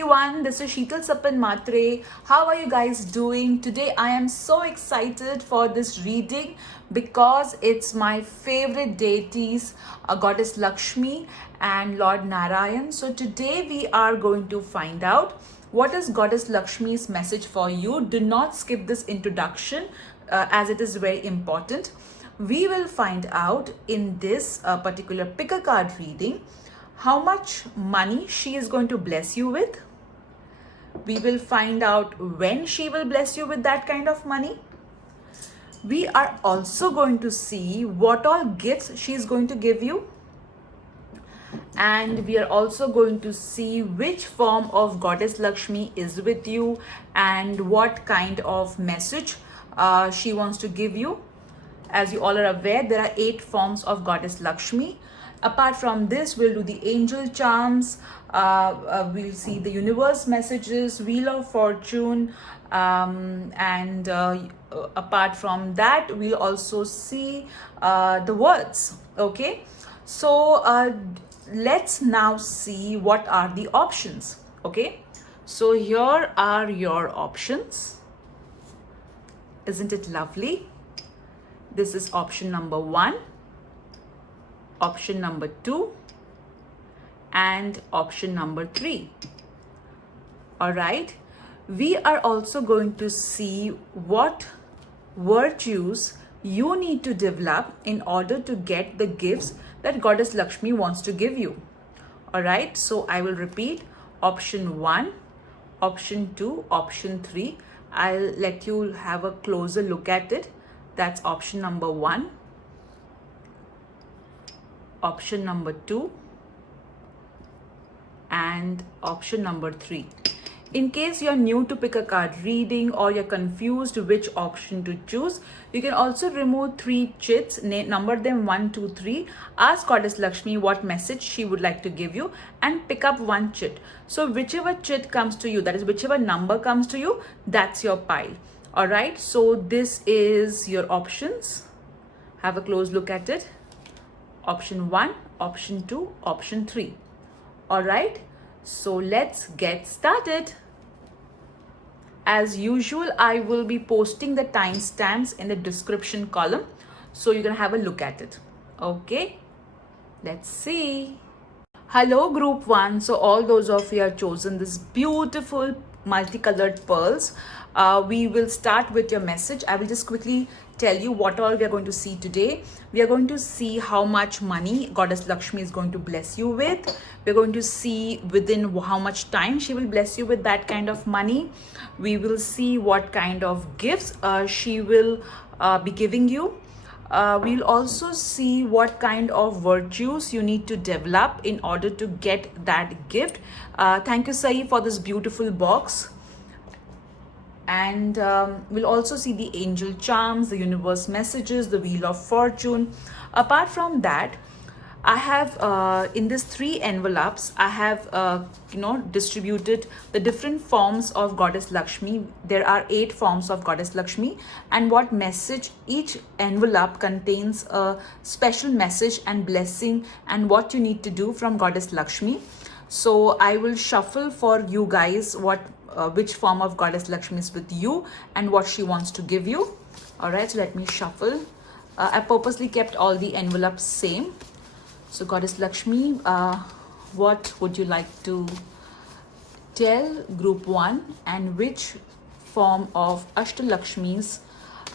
everyone, this is Sheetal Sapan Matre. How are you guys doing? Today I am so excited for this reading because it's my favorite deities, Goddess Lakshmi and Lord Narayan. So today we are going to find out what is Goddess Lakshmi's message for you. Do not skip this introduction as it is very important. We will find out in this particular pick a card reading how much money she is going to bless you with. We will find out when she will bless you with that kind of money. We are also going to see what all gifts she is going to give you. And we are also going to see which form of Goddess Lakshmi is with you and what kind of message she wants to give you. As you all are aware, there are 8 forms of Goddess Lakshmi. Apart from this, we'll do the angel charms, we'll see the universe messages, wheel of fortune, and apart from that, we'll also see the words. Okay, so let's now see what are the options. Okay, so here are your options. Isn't it lovely? This is option number 1. Option number 2 and option number 3. All right, we are also going to see what virtues you need to develop in order to get the gifts that Goddess Lakshmi wants to give you. All right, so I will repeat: option 1, option 2, option 3. I'll let you have a closer look at it. That's option number 1, option number 2 and option number 3. In case you're new to pick a card reading or you're confused which option to choose, you can also remove 3 chits, number them 1, 2, 3, ask Goddess Lakshmi what message she would like to give you and pick up 1 chit. So whichever chit comes to you, that is whichever number comes to you, that's your pile. All right, so this is your options. Have a close look at it. Option 1, option 2, option 3. All right, so let's get started. As usual, I will be posting the timestamps in the description column so you can have a look at it. Okay, let's see. Hello group 1. So all those of you have chosen this beautiful multicolored pearls. We will start with your message. I will just quickly tell you what all we are going to see today. We are going to see how much money Goddess Lakshmi is going to bless you with. We're going to see within how much time she will bless you with that kind of money. We will see what kind of gifts she will be giving you. We'll also see what kind of virtues you need to develop in order to get that gift. Thank you, Sai, for this beautiful box. And we'll also see the angel charms, the universe messages, the wheel of fortune. Apart from that, I have in these 3 envelopes, I have distributed the different forms of Goddess Lakshmi. There are 8 forms of Goddess Lakshmi, and what message each envelope contains a special message and blessing and what you need to do from Goddess Lakshmi. So I will shuffle for you guys which form of Goddess Lakshmi is with you and what she wants to give you. All right, so let me shuffle. I purposely kept all the envelopes same. So Goddess Lakshmi, what would you like to tell group 1 and which form of Ashtalakshmis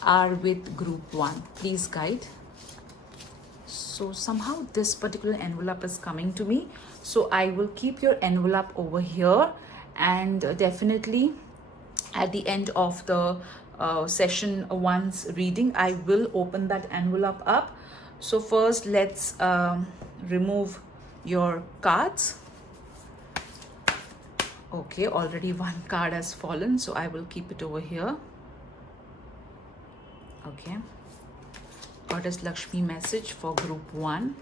are with group 1? Please guide. So somehow this particular envelope is coming to me. So I will keep your envelope over here, and definitely at the end of the session 1's reading, I will open that envelope up. So first let's remove your cards. Okay, already 1 card has fallen, so I will keep it over here. Okay, Goddess Lakshmi message for group 1.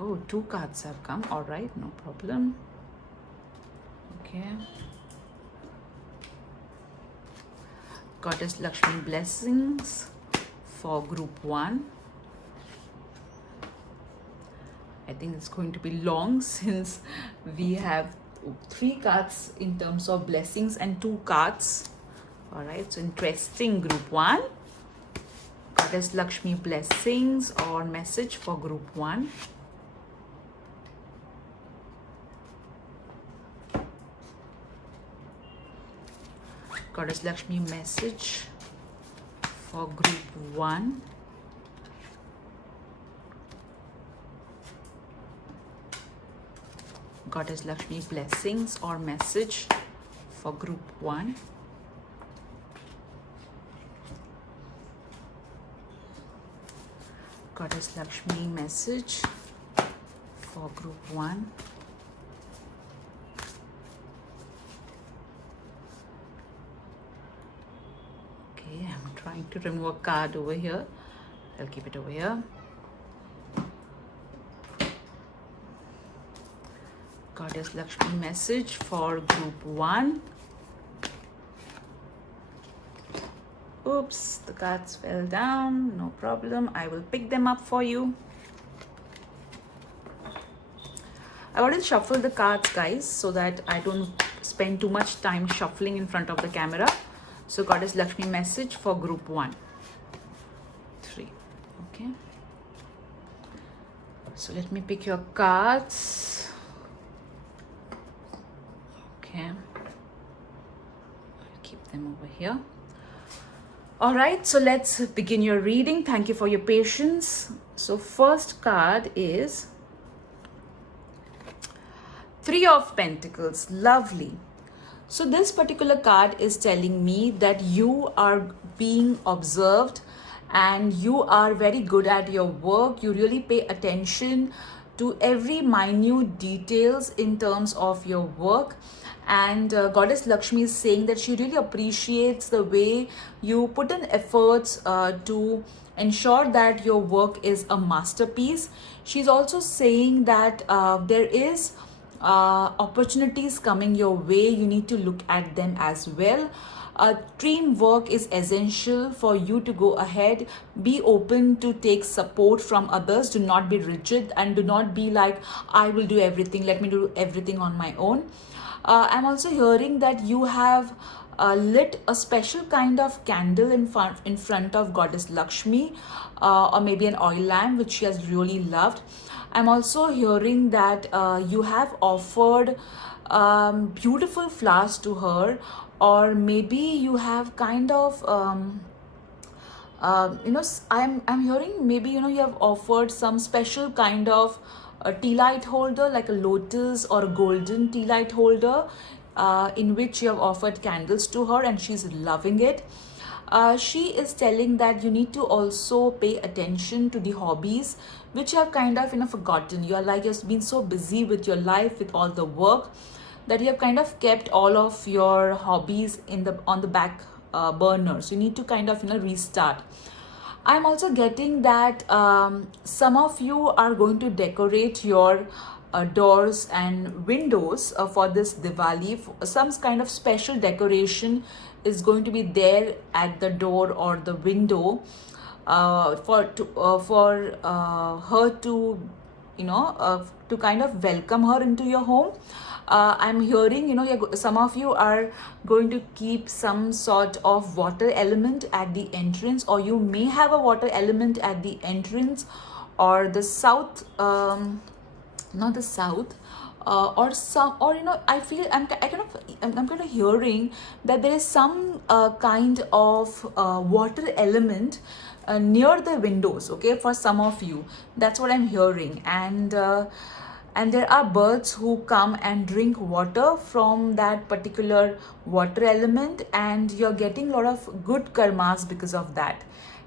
Oh, 2 cards have come. All right, no problem. Okay, Goddess Lakshmi blessings for group 1. I think it's going to be long since we have three cards in terms of blessings and two cards. All right, so interesting, group one. Goddess Lakshmi blessings or message for group one. Goddess Lakshmi message for group one. Goddess Lakshmi blessings or message for group one. Goddess Lakshmi message for group one. Okay, I'm trying to remove a card over here. I'll keep it over here. Goddess Lakshmi message for group one. Oops, the cards fell down. No problem. I will pick them up for you. I already shuffled the cards, guys, so that I don't spend too much time shuffling in front of the camera. So Goddess Lakshmi message for group one. 3. Okay. So let me pick your cards. Okay, I'll keep them over here. All right, so let's begin your reading. Thank you for your patience. So first card is 3 of Pentacles. Lovely. So this particular card is telling me that you are being observed and you are very good at your work. You really pay attention to every minute details in terms of your work. And Goddess Lakshmi is saying that she really appreciates the way you put in efforts to ensure that your work is a masterpiece. She's also saying that there is opportunities coming your way. You need to look at them as well. Teamwork is essential for you to go ahead. Be open to take support from others. Do not be rigid and do not be like, I will do everything. Let me do everything on my own. I'm also hearing that you have lit a special kind of candle in front of Goddess Lakshmi, or maybe an oil lamp, which she has really loved. I'm also hearing that you have offered beautiful flowers to her, or maybe you have kind of I'm hearing maybe you have offered some special kind of a tea light holder, like a lotus or a golden tea light holder, in which you have offered candles to her and she's loving it. She is telling that you need to also pay attention to the hobbies which you have kind of forgotten. You are like, you've been so busy with your life, with all the work, that you have kind of kept all of your hobbies on the back burner. So you need to kind of restart. I'm also getting that some of you are going to decorate your doors and windows for this Diwali. Some kind of special decoration is going to be there at the door or the window for her to to kind of welcome her into your home. I'm hearing, some of you are going to keep some sort of water element at the entrance, or you may have a water element at the entrance or the south, not the south, or some, or I feel I'm kind of hearing that there is some kind of water element near the windows. Okay, for some of you, that's what I'm hearing. And there are birds who come and drink water from that particular water element, and you're getting a lot of good karmas because of that.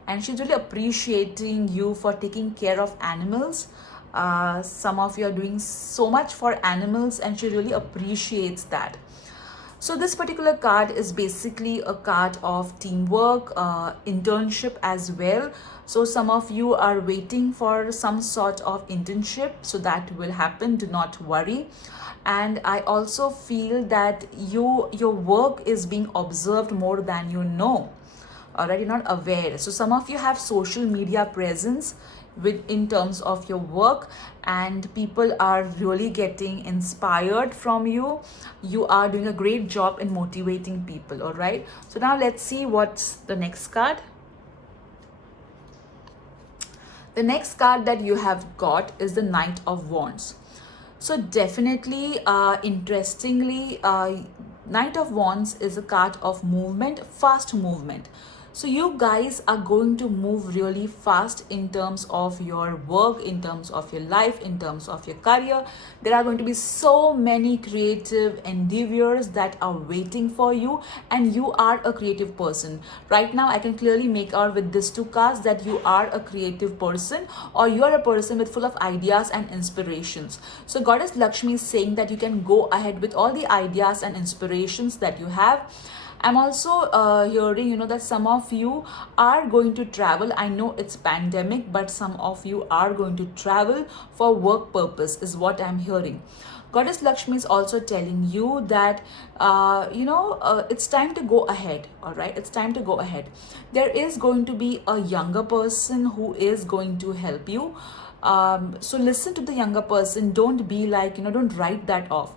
And she's really appreciating you for taking care of animals. Some of you are doing so much for animals and she really appreciates that. So this particular card is basically a card of teamwork, internship as well. So some of you are waiting for some sort of internship, so that will happen. Do not worry. And I also feel that your work is being observed more than you know. Alright, you're not aware. So some of you have social media presence with in terms of your work, and people are really getting inspired from you. You are doing a great job in motivating people. All right, so now let's see what's the next card. The next card that you have got is the Knight of Wands. So definitely, interestingly, Knight of Wands is a card of movement, fast movement. So you guys are going to move really fast in terms of your work, in terms of your life, in terms of your career. There are going to be so many creative endeavors that are waiting for you, and you are a creative person. Right now, I can clearly make out with these two cards that you are a creative person, or you are a person with full of ideas and inspirations. So Goddess Lakshmi is saying that you can go ahead with all the ideas and inspirations that you have. I'm also hearing, that some of you are going to travel. I know it's pandemic, but some of you are going to travel for work purpose is what I'm hearing. Goddess Lakshmi is also telling you that, it's time to go ahead. All right, it's time to go ahead. There is going to be a younger person who is going to help you. So listen to the younger person. Don't be like, don't write that off.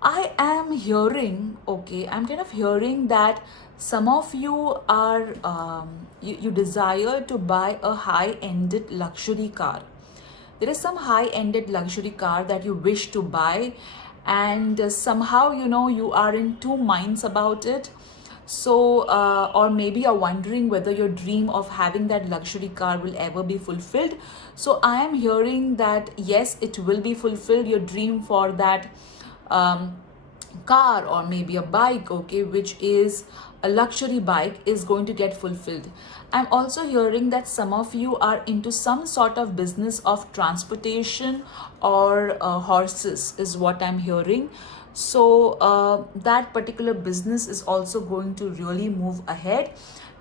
I am hearing, I'm kind of hearing that some of you are, you desire to buy a high-ended luxury car. There is some high-ended luxury car that you wish to buy, and somehow, you are in two minds about it. So, or maybe you're wondering whether your dream of having that luxury car will ever be fulfilled. So I am hearing that, yes, it will be fulfilled. Your dream for that car or maybe a bike, which is a luxury bike, is going to get fulfilled. I'm also hearing that some of you are into some sort of business of transportation or horses is what I'm hearing. So that particular business is also going to really move ahead.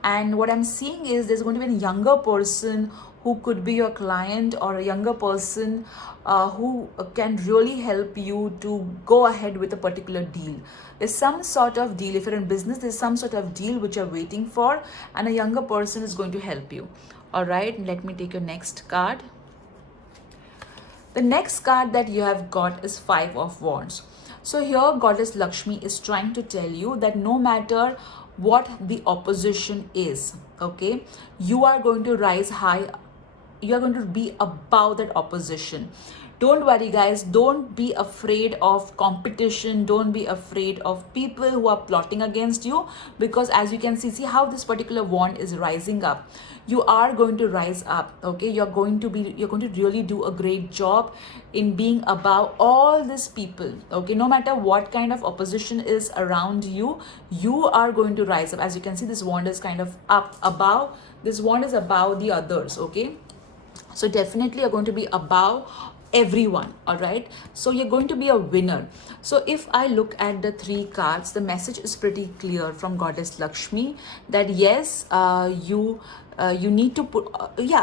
And what I'm seeing is there's going to be a younger person who could be your client, or a younger person who can really help you to go ahead with a particular deal. There's some sort of deal. If you're in business, there's some sort of deal which you're waiting for, and a younger person is going to help you. All right, let me take your next card. The next card that you have got is Five of Wands. So here Goddess Lakshmi is trying to tell you that no matter what the opposition is, you are going to rise high. You are going to be above that opposition. Don't worry, guys. Don't be afraid of competition. Don't be afraid of people who are plotting against you, because as you can see how this particular wand is rising up. You are going to rise up. You're going to really do a great job in being above all these people. No matter what kind of opposition is around you, you are going to rise up. As you can see, this wand is kind of up above. This wand is above the others. So definitely you're going to be above everyone. All right, so you're going to be a winner. So if I look at the three cards, the message is pretty clear from Goddess Lakshmi that yes, you need to put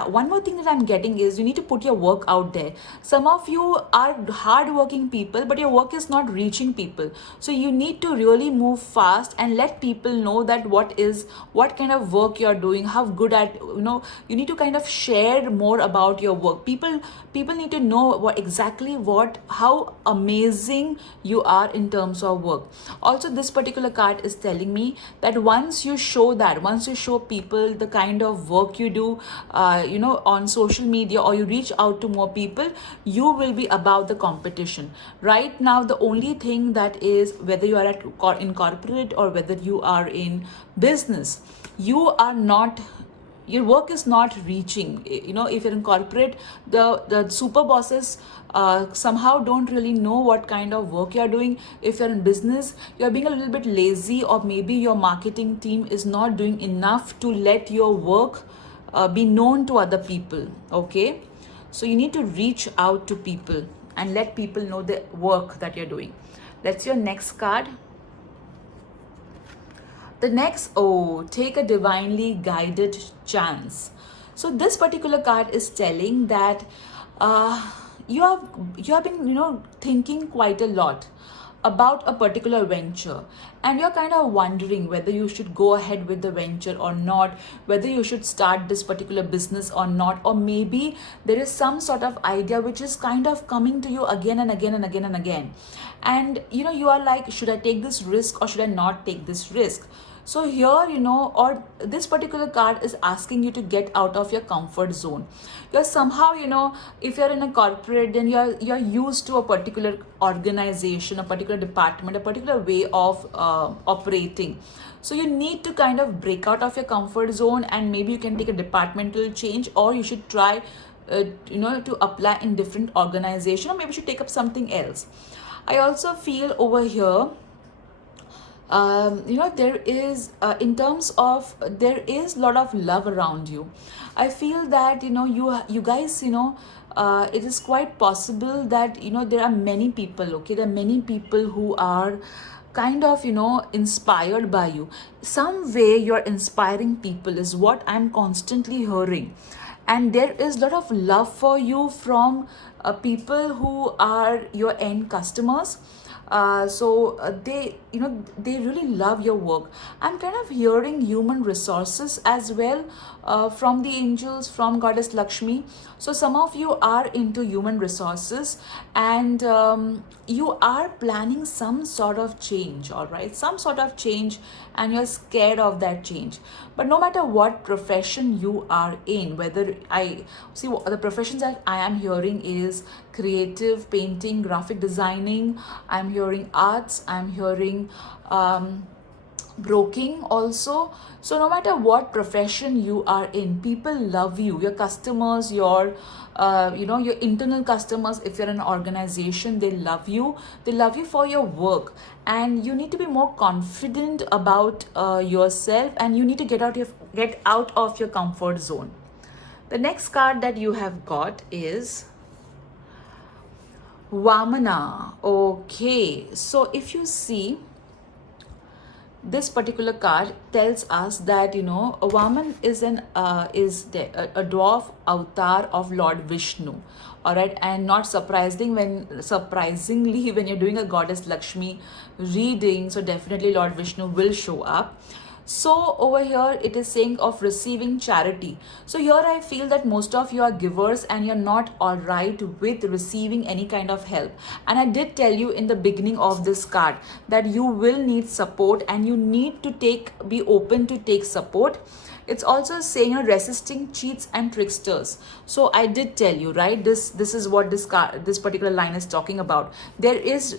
one more thing that I'm getting is you need to put your work out there. Some of you are hardworking people, but your work is not reaching people. So you need to really move fast and let people know that what kind of work you're doing, how good at, you need to kind of share more about your work. People need to know how amazing you are in terms of work. Also, this particular card is telling me that once you show people the kind of work you do, on social media, or you reach out to more people, you will be above the competition. Right now, the only thing that is, whether you are in corporate or whether you are in business, your work is not reaching. If you're in corporate, the super bosses somehow don't really know what kind of work you're doing. If you're in business, you're being a little bit lazy, or maybe your marketing team is not doing enough to let your work be known to other people. So you need to reach out to people and let people know the work that you're doing. That's your next card. The next, take a divinely guided chance. So this particular card is telling that you have been, thinking quite a lot. about a particular venture, and you're kind of wondering whether you should go ahead with the venture or not, whether you should start this particular business or not, or maybe there is some sort of idea which is kind of coming to you again and again and again and again, and you are like, should I take this risk or should I not take this risk? So here, or this particular card is asking you to get out of your comfort zone. You're somehow, if you're in a corporate, then you're used to a particular organization, a particular department, a particular way of operating. So you need to kind of break out of your comfort zone, and maybe you can take a departmental change, or you should try to apply in different organization, or maybe you should take up something else. I also feel over here, there is in terms of, there is a lot of love around you. I feel that you guys, it is quite possible that there are many people, okay, there are many people who are kind of inspired by you. Some way you're inspiring people is what I'm constantly hearing, and there is a lot of love for you from people who are your end customers. They really love your work. I'm kind of hearing human resources as well, from the angels, from goddess Lakshmi. So some of you are into human resources, and you are planning some sort of change, all right, some sort of change, and you're scared of that change. But no matter what profession you are in, whether I see the professions that I am hearing is creative, painting, graphic designing, I'm hearing arts, I'm hearing broking also. So no matter what profession you are in, people love you, your customers, your your internal customers. If you're an organization, they love you for your work, and you need to be more confident about yourself, and you need to get out of your comfort zone. The next card that you have got is Vamana. Okay, so if you see, this particular card tells us that a Vaman is a dwarf avatar of Lord Vishnu, all right, and not surprisingly when you're doing a goddess Lakshmi reading, so definitely Lord Vishnu will show up. So over here it is saying of receiving charity. So here I feel that most of you are givers, and you're not all right with receiving any kind of help. And I did tell you in the beginning of this card that you will need support, and you need to be open to take support. It's also saying resisting cheats and tricksters. So I did tell you, right, this is what this particular line is talking about. There is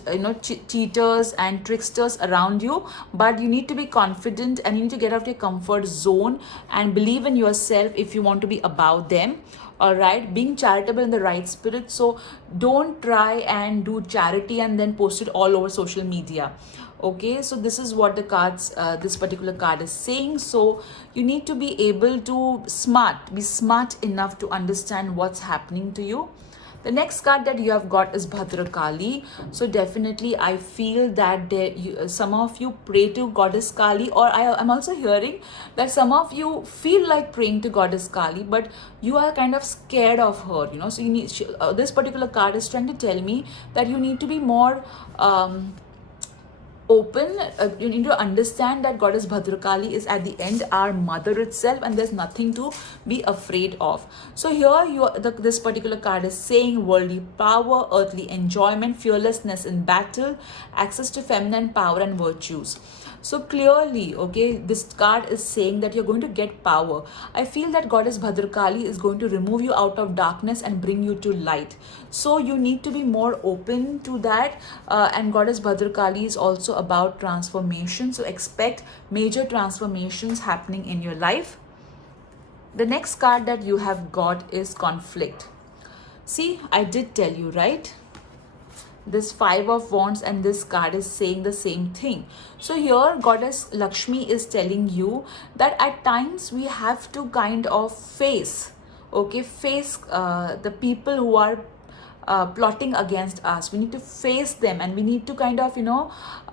cheaters and tricksters around you, but you need to be confident, and you need to get out of your comfort zone and believe in yourself if you want to be above them. All right, being charitable in the right spirit. So don't try and do charity and then post it all over social media. Okay, so this is what the cards, this particular card is saying. So you need to be able to be smart enough to understand what's happening to you. The next card that you have got is Bhadrakali. So definitely I feel that some of you pray to goddess Kali, or I'm also hearing that some of you feel like praying to goddess Kali, but you are kind of scared of her, so you need, this particular card is trying to tell me that you need to be more open. You need to understand that goddess Bhadrakali is at the end our mother itself, and there's nothing to be afraid of. So here this particular card is saying worldly power, earthly enjoyment, fearlessness in battle, access to feminine power and virtues. So clearly, okay, this card is saying that you're going to get power. I feel that goddess Bhadrakali is going to remove you out of darkness and bring you to light. So you need to be more open to that. And goddess Bhadrakali is also about transformation. So expect major transformations happening in your life. The next card that you have got is conflict. See, I did tell you, right? This 5 of Wands and this card is saying the same thing. So here goddess Lakshmi is telling you that at times we have to kind of face the people who are plotting against us. We need to face them, and we need to kind of,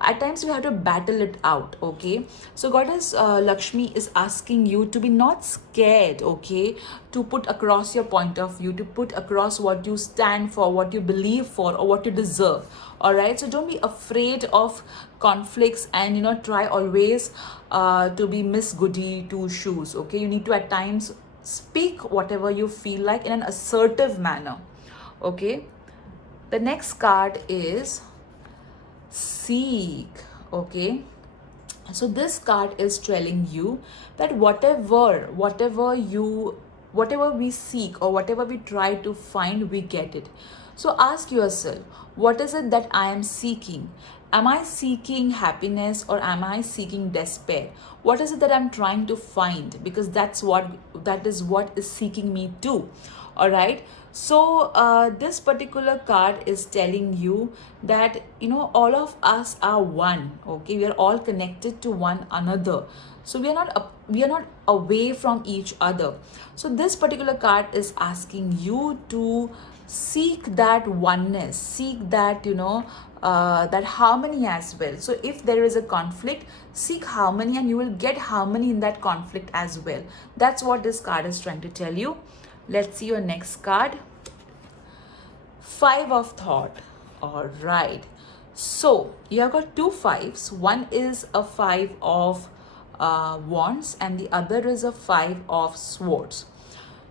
at times we have to battle it out. Okay, so Goddess Lakshmi is asking you to be not scared, okay, to put across your point of view, to put across what you stand for, what you believe for, or what you deserve. All right, so don't be afraid of conflicts, and try always to be Miss Goody Two Shoes. Okay, you need to at times speak whatever you feel like in an assertive manner. Okay, the next card is Seek. Okay, so this card is telling you that whatever we seek or whatever we try to find, we get it. So ask yourself, what is it that I am seeking? Am I seeking happiness, or am I seeking despair? What is it that I'm trying to find? Because that is what is seeking me too. All right, so this particular card is telling you that all of us are one. Okay, we are all connected to one another, so we are not away from each other. So this particular card is asking you to seek that oneness, seek that that harmony as well. So if there is a conflict, seek harmony, and you will get harmony in that conflict as well. That's what this card is trying to tell you. Let's see your next card. Five of Thought. All right, so you have got two fives. One is a five of wands, and the other is a five of swords.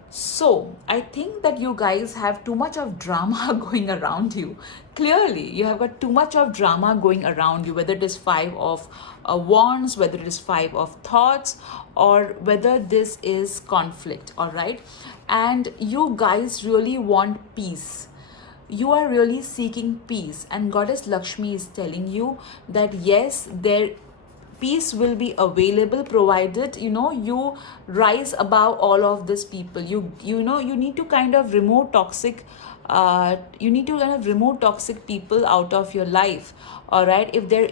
So I think that you guys have too much of drama going around you. Clearly, you have got too much of drama going around you, whether it is five of wands, whether it is five of thoughts, or whether this is conflict. All right, and you guys really want peace. You are really seeking peace, and Goddess Lakshmi is telling you that yes, peace will be available, provided you rise above all of these people. You need to kind of remove toxic people out of your life. All right, if there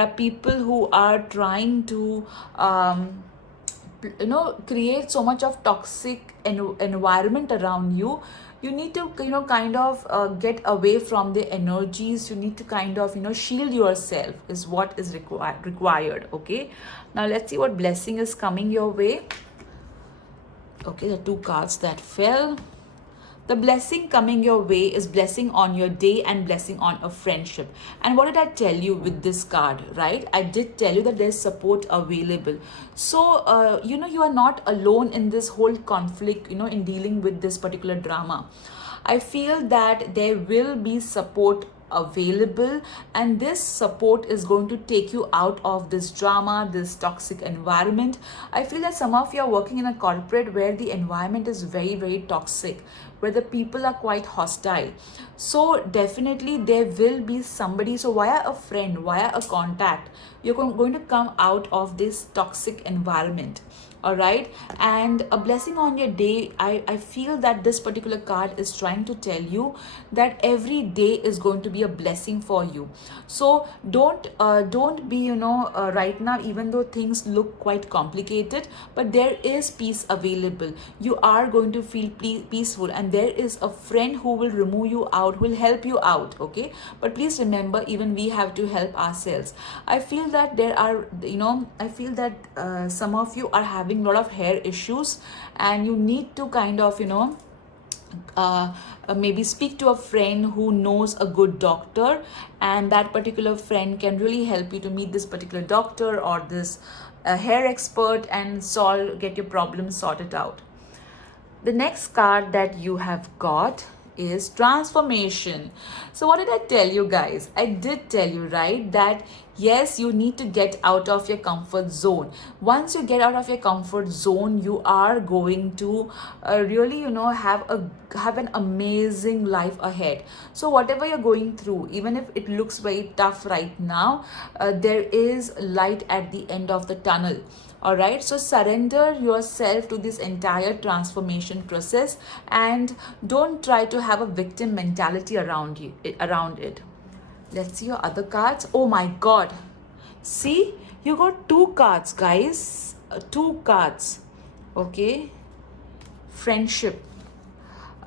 are people who are trying to create so much of toxic environment around you, you need to kind of get away from the energies. You need to kind of shield yourself, is what is required. Okay, now let's see what blessing is coming your way. Okay, the two cards that fell. The blessing coming your way is blessing on your day and blessing on a friendship. And what did I tell you with this card, right? I did tell you that there's support available. So, you are not alone in this whole conflict, in dealing with this particular drama. I feel that there will be support available, and this support is going to take you out of this drama, this toxic environment. I feel that some of you are working in a corporate where the environment is very, very toxic, where the people are quite hostile. So definitely there will be somebody, so via a friend, via a contact, you're going to come out of this toxic environment. All right, and a blessing on your day. I feel that this particular card is trying to tell you that every day is going to be a blessing for you. So don't be right now, even though things look quite complicated, but there is peace available. You are going to feel peaceful, and there is a friend who will remove you out, who will help you out. Okay, but please remember, even we have to help ourselves. I feel that some of you are having a lot of hair issues, and you need to kind of maybe speak to a friend who knows a good doctor, and that particular friend can really help you to meet this particular doctor or this hair expert and get your problems sorted out. The next card that you have got is transformation. So what did I tell you guys? I did tell you, right, that yes, you need to get out of your comfort zone. Once you get out of your comfort zone, you are going to really have an amazing life ahead. So whatever you're going through, even if it looks very tough right now, there is light at the end of the tunnel. All right, so surrender yourself to this entire transformation process, and don't try to have a victim mentality around it. Let's see your other cards. Oh my god, see, you got two cards, guys. Two cards. Okay, friendship.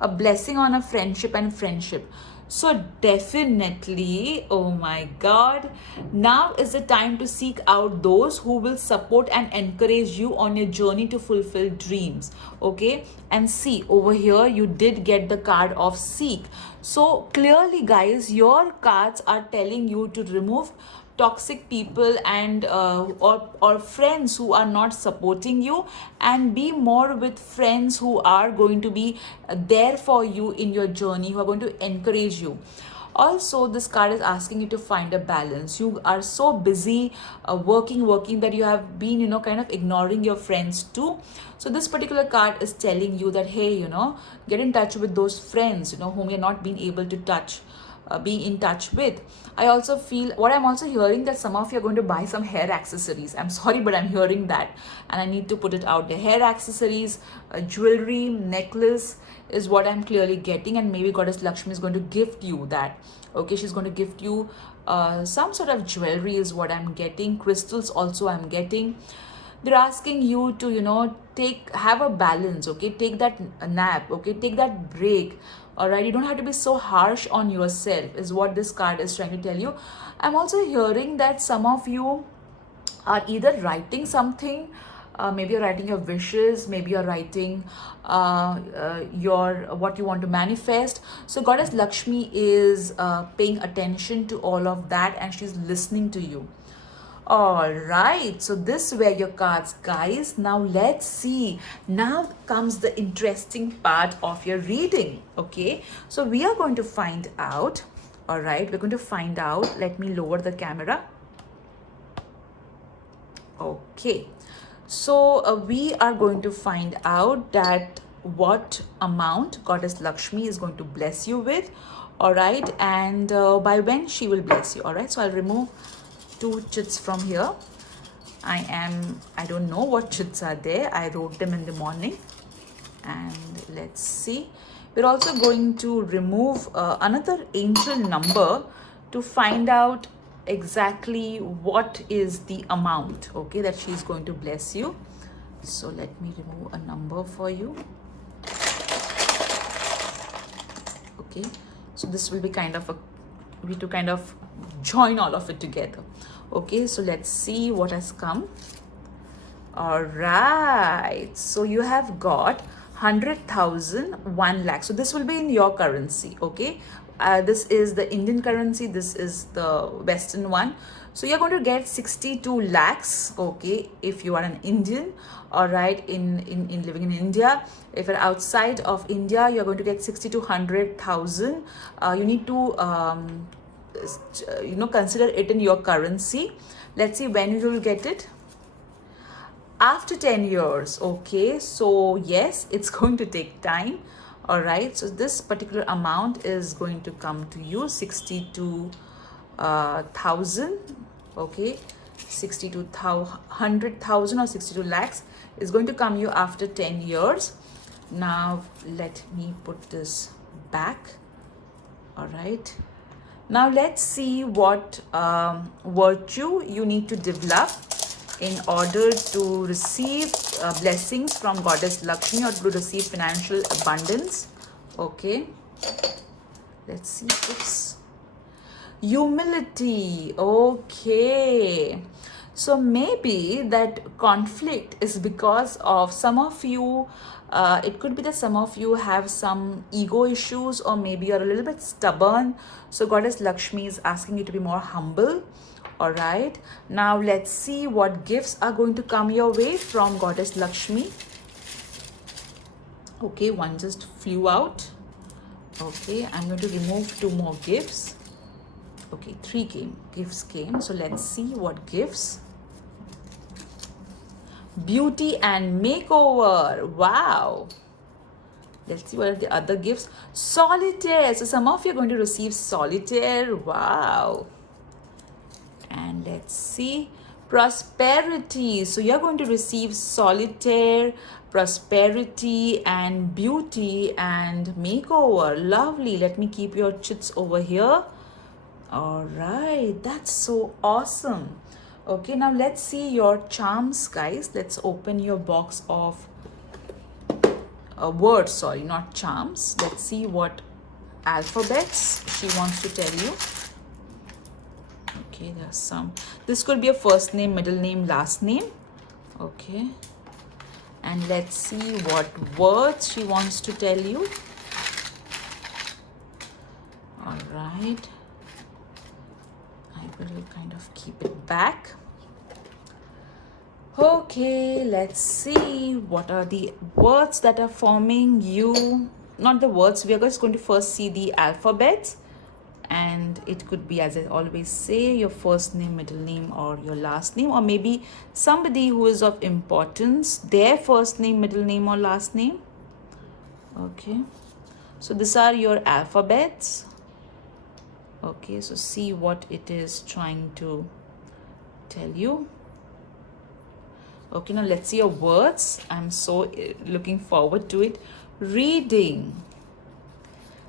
a blessing on a friendship and friendship. So definitely, oh my God, now is the time to seek out those who will support and encourage you on your journey to fulfill dreams. Okay, and see over here, you did get the card of seek. So clearly, guys, your cards are telling you to remove toxic people and or friends who are not supporting you, and be more with friends who are going to be there for you in your journey, who are going to encourage you. Also, this card is asking you to find a balance. You are so busy working that you have been, kind of ignoring your friends too. So this particular card is telling you that, hey, get in touch with those friends, whom you're not being able to be in touch with. I also feel, what I'm also hearing, that some of you are going to buy some hair accessories. I'm sorry, but I'm hearing that, and I need to put it out there. Hair accessories, jewelry, necklace is what I'm clearly getting, and maybe Goddess Lakshmi is going to gift you that. Okay, she's going to gift you some sort of jewelry is what I'm getting. Crystals also I'm getting. They're asking you to, have a balance. Okay, take that nap. Okay, take that break. All right, you don't have to be so harsh on yourself, is what this card is trying to tell you. I'm also hearing that some of you are either writing something, maybe you're writing your wishes, maybe you're writing your what you want to manifest. So Goddess Lakshmi is paying attention to all of that, and she's listening to you. All right, so this were your cards, guys. Now let's see. Now comes the interesting part of your reading. Okay, so we are going to find out. All right, we're going to find out. Let me lower the camera. Okay, so we are going to find out that what amount Goddess Lakshmi is going to bless you with. All right, and by when she will bless you. All right, so I'll remove 2 chits from here. I don't know what chits are there. I wrote them in the morning. And let's see. We're also going to remove another angel number to find out exactly what is the amount, okay, that she's going to bless you. So let me remove a number for you. Okay, so this will be kind of we to kind of join all of it together. Okay, so let's see what has come. All right, so you have got 100,000, 1 lakh. So this will be in your currency. Okay, this is the Indian currency, this is the Western one. So you're going to get 62 lakhs. Okay, if you are an Indian. All right, in living in India. If you're outside of India, you're going to get 60 to 100,000. You need to consider it in your currency. Let's see when you will get it. After 10 years. Okay, so yes, it's going to take time. All right, so this particular amount is going to come to you, 62,000. Okay, 100,000 or 62 lakhs is going to come you after 10 years. Now let me put this back. All right, now let's see what virtue you need to develop in order to receive blessings from Goddess Lakshmi, or to receive financial abundance. Okay, let's see. Oops. Humility. Okay, so maybe that conflict is because of some of you. It could be that some of you have some ego issues, or maybe you're a little bit stubborn. So Goddess Lakshmi is asking you to be more humble. All right, now let's see what gifts are going to come your way from Goddess Lakshmi. Okay, one just flew out. Okay, I'm going to remove 2 more gifts. Okay, 3 gifts came. So let's see what gifts. Beauty and makeover. Wow. Let's see what are the other gifts. Solitaire. So some of you are going to receive solitaire. Wow. And let's see, prosperity. So you're going to receive solitaire, prosperity, and beauty and makeover. Lovely. Let me keep your chits over here. All right, that's so awesome. Okay, now let's see your charms, guys. Let's open your box of words, sorry, not charms. Let's see what alphabets she wants to tell you. Okay, there's some. This could be a first name, middle name, last name. Okay. And let's see what words she wants to tell you. All right. I will kind of keep it back. Okay, let's see what are the words that are forming you. Not the words, we are just going to first see the alphabets. And it could be, as I always say, your first name, middle name, or your last name, or maybe somebody who is of importance, their first name, middle name, or last name. Okay, so these are your alphabets. Okay, so see what it is trying to tell you. Okay, now let's see your words. I'm so looking forward to it. Reading,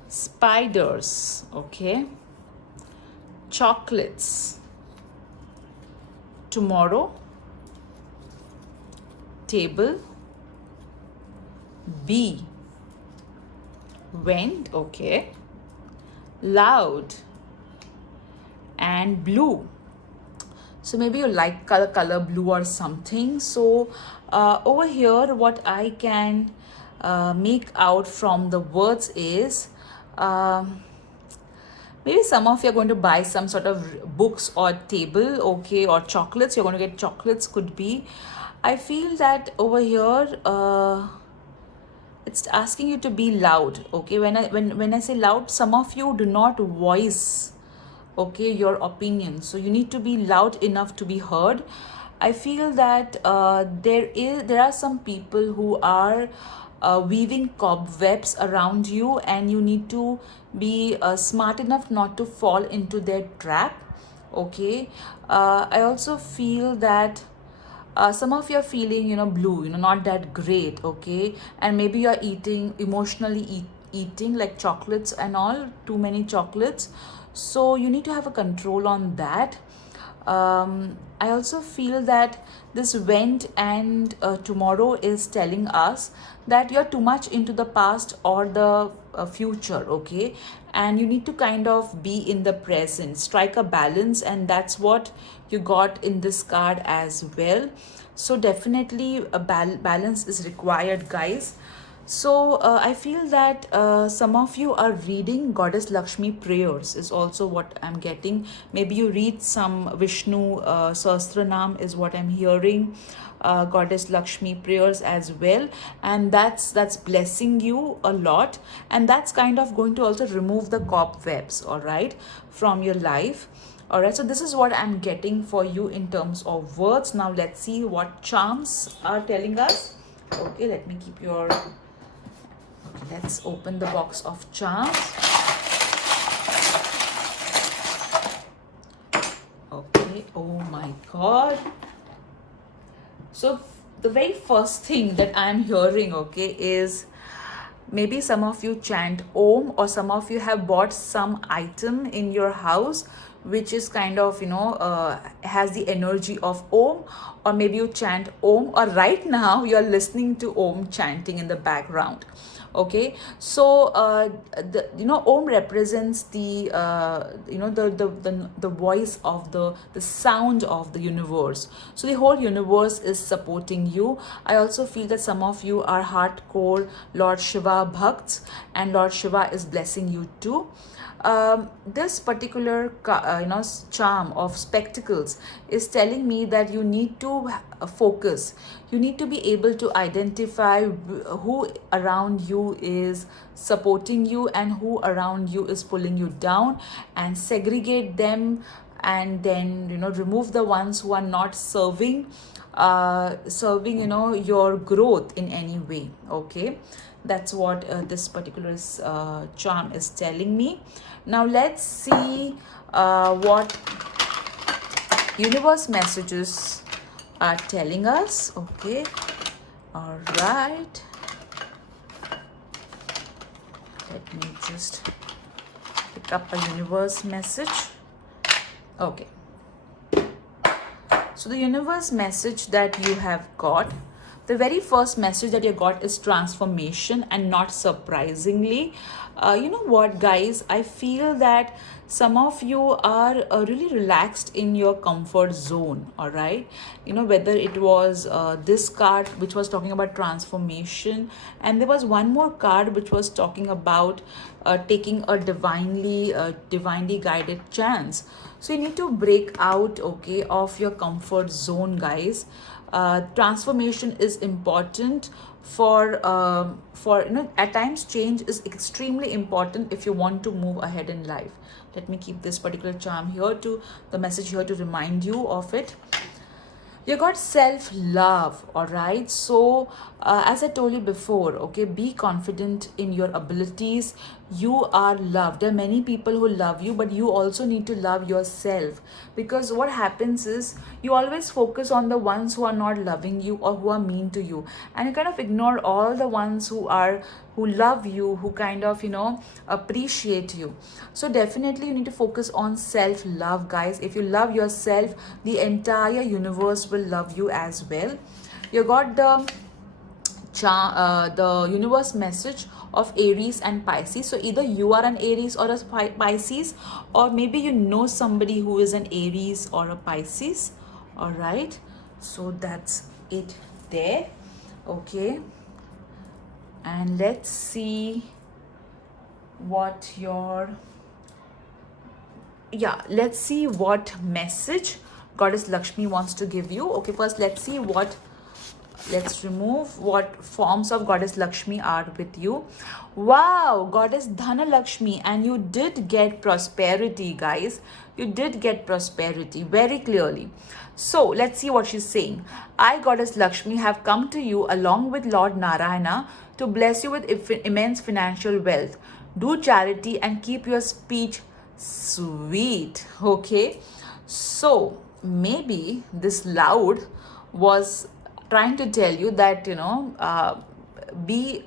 spiders, okay, chocolates, tomorrow, table, bee, went, okay, loud, and blue. So maybe you like color blue or something. So over here what I can make out from the words is maybe some of you are going to buy some sort of books or table, okay, or chocolates. You're going to get chocolates, could be. I feel that over here it's asking you to be loud, okay. When I say loud, some of you do not voice, okay, your opinion, so you need to be loud enough to be heard. I feel that there are some people who are weaving cobwebs around you, and you need to be smart enough not to fall into their trap, okay. I also feel that some of you are feeling, blue, not that great, okay, and maybe you are emotionally eating like chocolates and all, too many chocolates, so you need to have a control on that. I also feel that this went and tomorrow is telling us that you're too much into the past or the future, okay, and you need to kind of be in the present, strike a balance, and that's what you got in this card as well. So definitely a balance is required, guys. So I feel that some of you are reading Goddess Lakshmi prayers is also what I'm getting. Maybe you read some Vishnu Sahasranam is what I'm hearing. Goddess Lakshmi prayers as well, and that's blessing you a lot, and that's kind of going to also remove the cobwebs, all right, from your life. All right, so this is what I'm getting for you in terms of words. Now let's see what charms are telling us. Okay, let me keep your... Okay, let's open the box of charms. Okay, oh my God. So the very first thing that I'm hearing, okay, is maybe some of you chant Om, or some of you have bought some item in your house which is kind of, has the energy of Om, or maybe you chant Om, or right now you're listening to Om chanting in the background. Okay, so Om represents the the voice of the sound of the universe. So the whole universe is supporting you. I also feel that some of you are hardcore Lord Shiva bhakts, and Lord Shiva is blessing you too. This particular charm of spectacles is telling me that you need to focus. You need to be able to identify who around you is supporting you and who around you is pulling you down, and segregate them, and then remove the ones who are not serving your growth in any way. Okay, that's what this particular charm is telling me. Now let's see what universe messages are telling us. Okay, all right, let me just pick up a universe message. Okay, so the universe message that you have got The very first message that you got is transformation, and not surprisingly, you know what, guys? I feel that some of you are really relaxed in your comfort zone, all right? You know, whether it was this card which was talking about transformation, and there was one more card which was talking about taking a divinely guided chance. So you need to break out, okay, of your comfort zone, guys. Transformation is important for you know, at times change is extremely important if you want to move ahead in life. Let me keep this particular charm here, to the message here, to remind you of it. You got self love, all right? So as I told you before, okay, be confident in your abilities. You are loved. There are many people who love you, but you also need to love yourself, because what happens is you always focus on the ones who are not loving you or who are mean to you, and you kind of ignore all the ones who love you, who kind of, you know, appreciate you. So definitely you need to focus on self love, guys. If you love yourself, the entire universe will love you as well. You got the universe message of Aries and Pisces. So either you are an Aries or a Pisces, or maybe you know somebody who is an Aries or a Pisces. All right, so that's it there. Okay, and let's see what your, yeah, let's see what message Goddess Lakshmi wants to give you. Okay, first let's see what, let's remove what forms of Goddess Lakshmi are with you. Wow, Goddess Dhana Lakshmi, and you did get prosperity, guys. You did get prosperity very clearly. So let's see what she's saying. I, Goddess Lakshmi, have come to you along with Lord Narayana to bless you with immense financial wealth. Do charity and keep your speech sweet. Okay, so maybe this loud was trying to tell you that, you know, be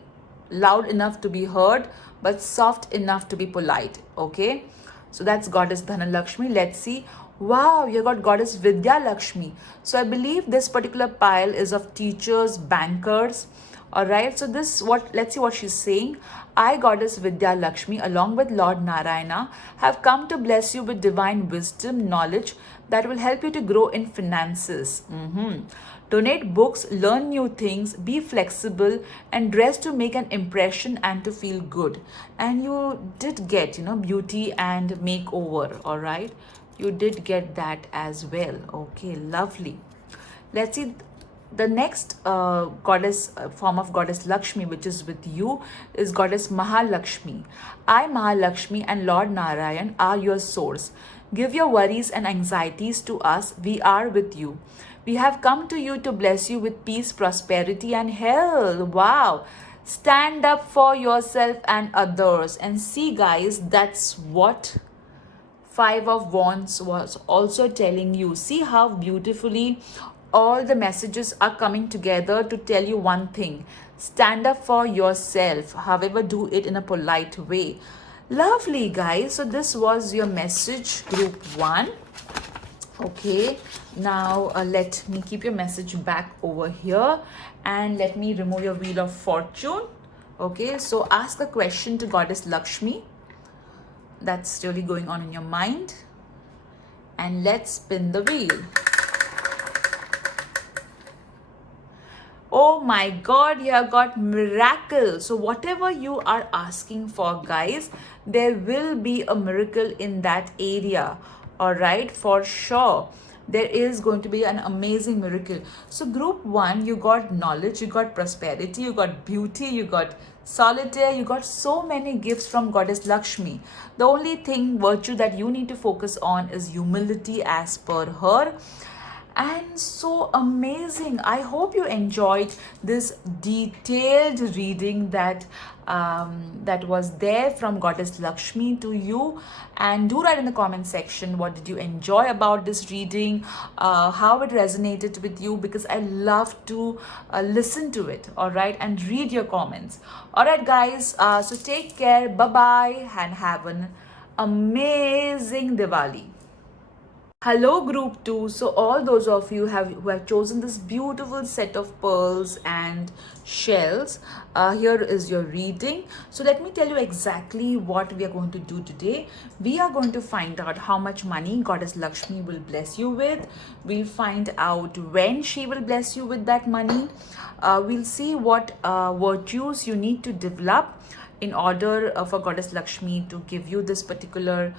loud enough to be heard, but soft enough to be polite. Okay, so that's Goddess Dhanalakshmi. Let's see. Wow, you got Goddess Vidya Lakshmi. So I believe this particular pile is of teachers, bankers. All right, so this, what, let's see what she's saying. I, Goddess Vidya Lakshmi, along with Lord Narayana, have come to bless you with divine wisdom, knowledge that will help you to grow in finances. Donate books, learn new things, be flexible, and dress to make an impression and to feel good. And you did get, you know, beauty and makeover. All right, you did get that as well. Okay, lovely. Let's see the next goddess form of Goddess Lakshmi, which is with you, is Goddess Mahalakshmi. I, Mahalakshmi, and Lord Narayan are your source. Give your worries and anxieties to us. We are with you. We have come to you to bless you with peace, prosperity, and health. Wow. Stand up for yourself and others. And see, guys, that's what Five of Wands was also telling you. See how beautifully all the messages are coming together to tell you one thing. Stand up for yourself. However, do it in a polite way. Lovely, guys. So this was your message, group 1. Okay, now let me keep your message back over here, and let me remove your Wheel of Fortune. Okay, so ask a question to Goddess Lakshmi that's really going on in your mind, and let's spin the wheel. Oh my God, you have got miracle. So whatever you are asking for, guys, there will be a miracle in that area. All right, for sure. There is going to be an amazing miracle. So group 1, you got knowledge, you got prosperity, you got beauty, you got solitaire, you got so many gifts from Goddess Lakshmi. The only thing, virtue that you need to focus on is humility as per her. And so amazing. I hope you enjoyed this detailed reading that that was there from Goddess Lakshmi to you. And do write in the comment section, what did you enjoy about this reading, how it resonated with you, because I love to listen to it. All right, and read your comments. All right, guys, so take care, bye bye, and have an amazing Diwali. Hello group 2. So all those of you who have chosen this beautiful set of pearls and shells, here is your reading. So let me tell you exactly what we are going to do today. We are going to find out how much money Goddess Lakshmi will bless you with. We'll find out when she will bless you with that money. We'll see what virtues you need to develop in order for Goddess Lakshmi to give you this particular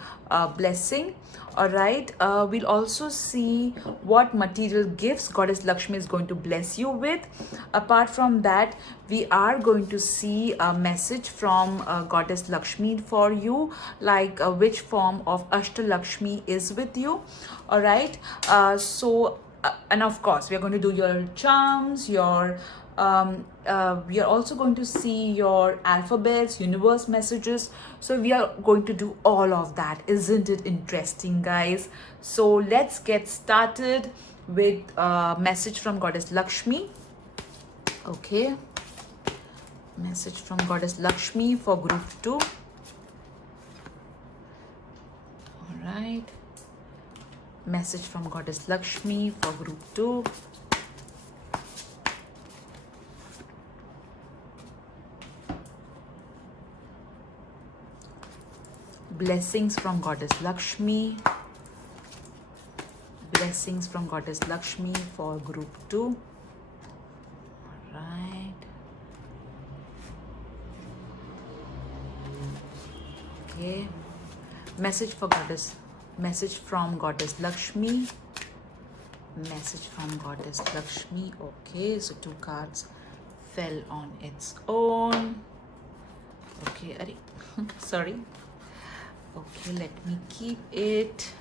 blessing. All right. We'll also see what material gifts Goddess Lakshmi is going to bless you with. Apart from that, we are going to see a message from Goddess Lakshmi for you, like which form of Ashtalakshmi is with you. All right. And of course, we are going to do your charms, your we are also going to see your alphabets, universe messages. So we are going to do all of that. Isn't it interesting, guys? So let's get started with a message from Goddess Lakshmi. Okay, message from Goddess Lakshmi for group 2. All right, message from Goddess Lakshmi for group 2. Blessings from Goddess Lakshmi. Blessings from Goddess Lakshmi for group 2. All right. Okay. Message from Goddess Lakshmi. Message from Goddess Lakshmi. Okay, so 2 cards fell on its own. Okay, sorry. Okay, let me keep it.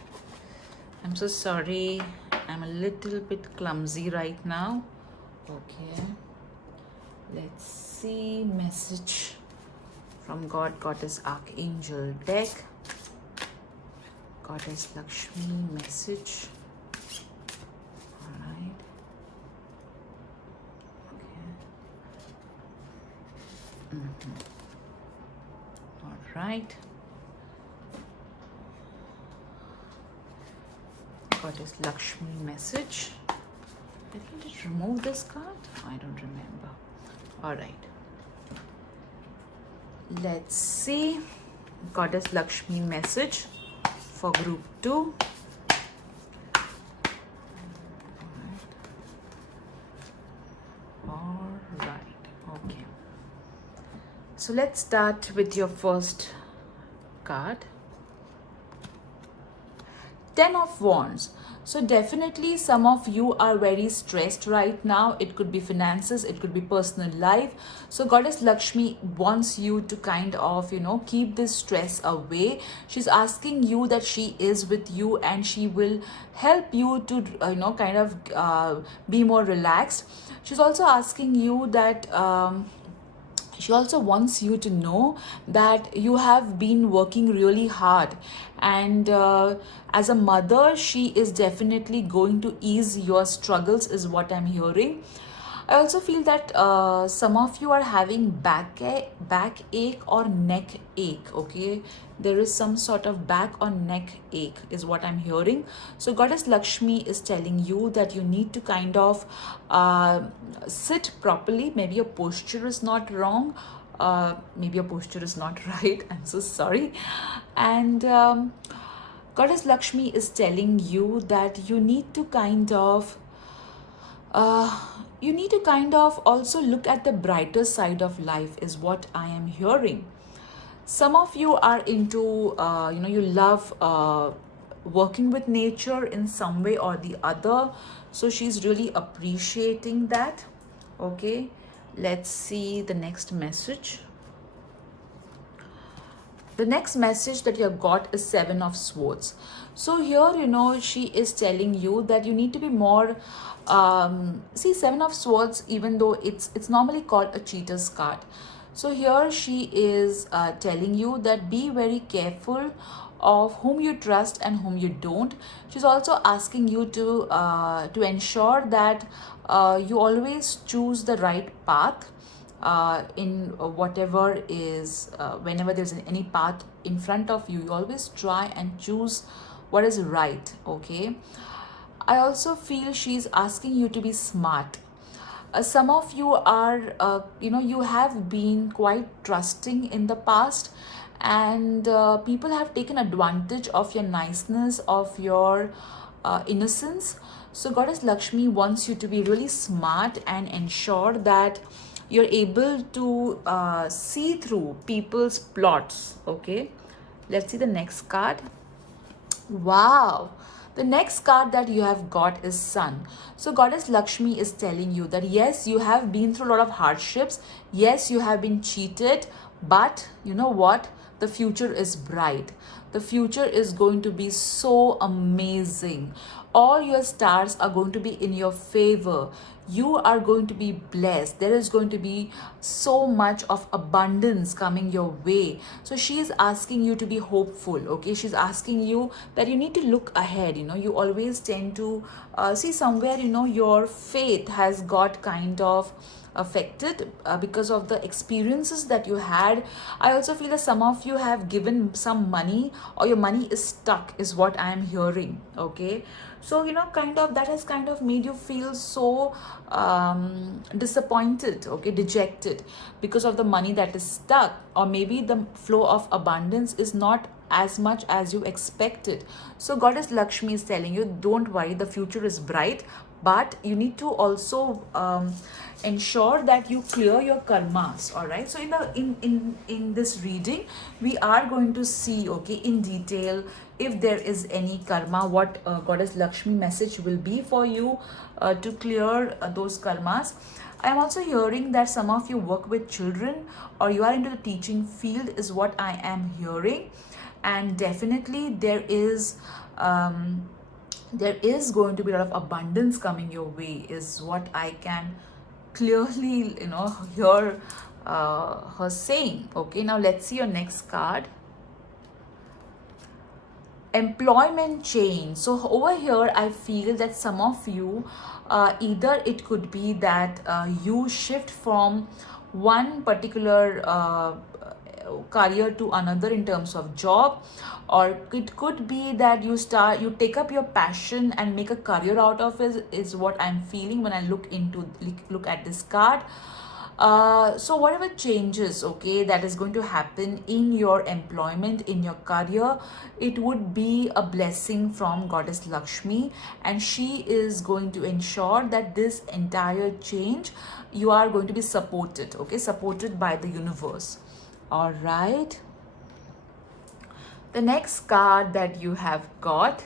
I'm so sorry. I'm a little bit clumsy right now. Okay. Let's see. Message from Goddess Archangel deck. Goddess Lakshmi message. All right. Okay. All right. Goddess Lakshmi message. Did I just remove this card? I don't remember. All right. Let's see. Goddess Lakshmi message for group 2. All right. Okay. So let's start with your first card. 10 of Wands. So definitely some of you are very stressed right now. It could be finances, it could be personal life. So Goddess Lakshmi wants you to kind of, keep this stress away. She's asking you that she is with you and she will help you to, kind of be more relaxed. She's also asking you that she also wants you to know that you have been working really hard, and as a mother she is definitely going to ease your struggles is what I'm hearing. I also feel that some of you are having backache or neck ache. Okay, there is some sort of back or neck ache is what I'm hearing. So Goddess Lakshmi is telling you that you need to kind of sit properly. Maybe your posture is not wrong. Maybe your posture is not right. I'm so sorry. And Goddess Lakshmi is telling you that you need to kind of also look at the brighter side of life is what I am hearing. Some of you are into you love working with nature in some way or the other, so she's really appreciating that. Okay, let's see the next message. The next message that you have got is 7 of Swords. So here, she is telling you that you need to be more, see, 7 of Swords, even though it's normally called a cheater's card. So here she is telling you that be very careful of whom you trust and whom you don't. She's also asking you to ensure that you always choose the right path in whatever is whenever there's any path in front of you. You always try and choose what is right. Okay, I also feel she's asking you to be smart. Some of you are, you have been quite trusting in the past, and people have taken advantage of your niceness, of your innocence. So Goddess Lakshmi wants you to be really smart and ensure that you're able to see through people's plots. Okay, let's see the next card. Wow. The next card that you have got is Sun. So Goddess Lakshmi is telling you that yes, you have been through a lot of hardships. Yes, you have been cheated. But you know what? The future is bright. The future is going to be so amazing. All your stars are going to be in your favor. You are going to be blessed. There is going to be so much of abundance coming your way. So she is asking you to be hopeful. Okay, she's asking you that you need to look ahead. You always tend to see somewhere, your faith has got kind of affected because of the experiences that you had. I also feel that some of you have given some money, or your money is stuck, is what I am hearing. Okay, so kind of that has kind of made you feel so disappointed, okay, dejected, because of the money that is stuck, or maybe the flow of abundance is not as much as you expected. So Goddess Lakshmi is telling you, don't worry, the future is bright, but you need to also ensure that you clear your karmas. All right, so in this reading, we are going to see, okay, in detail, if there is any karma, what Goddess Lakshmi message will be for you to clear those karmas. I am also hearing that some of you work with children, or you are into the teaching field, is what I am hearing. And definitely there is going to be a lot of abundance coming your way, is what I can clearly hear her saying. Okay, now let's see your next card. Employment change. So over here I feel that some of you, either it could be that you shift from one particular career to another in terms of job, or it could be that you take up your passion and make a career out of it, is what I'm feeling when I look at this card. So whatever changes, okay, that is going to happen in your employment, in your career, it would be a blessing from Goddess Lakshmi, and she is going to ensure that this entire change, you are going to be supported, okay, supported by the universe. All right, the next card that you have got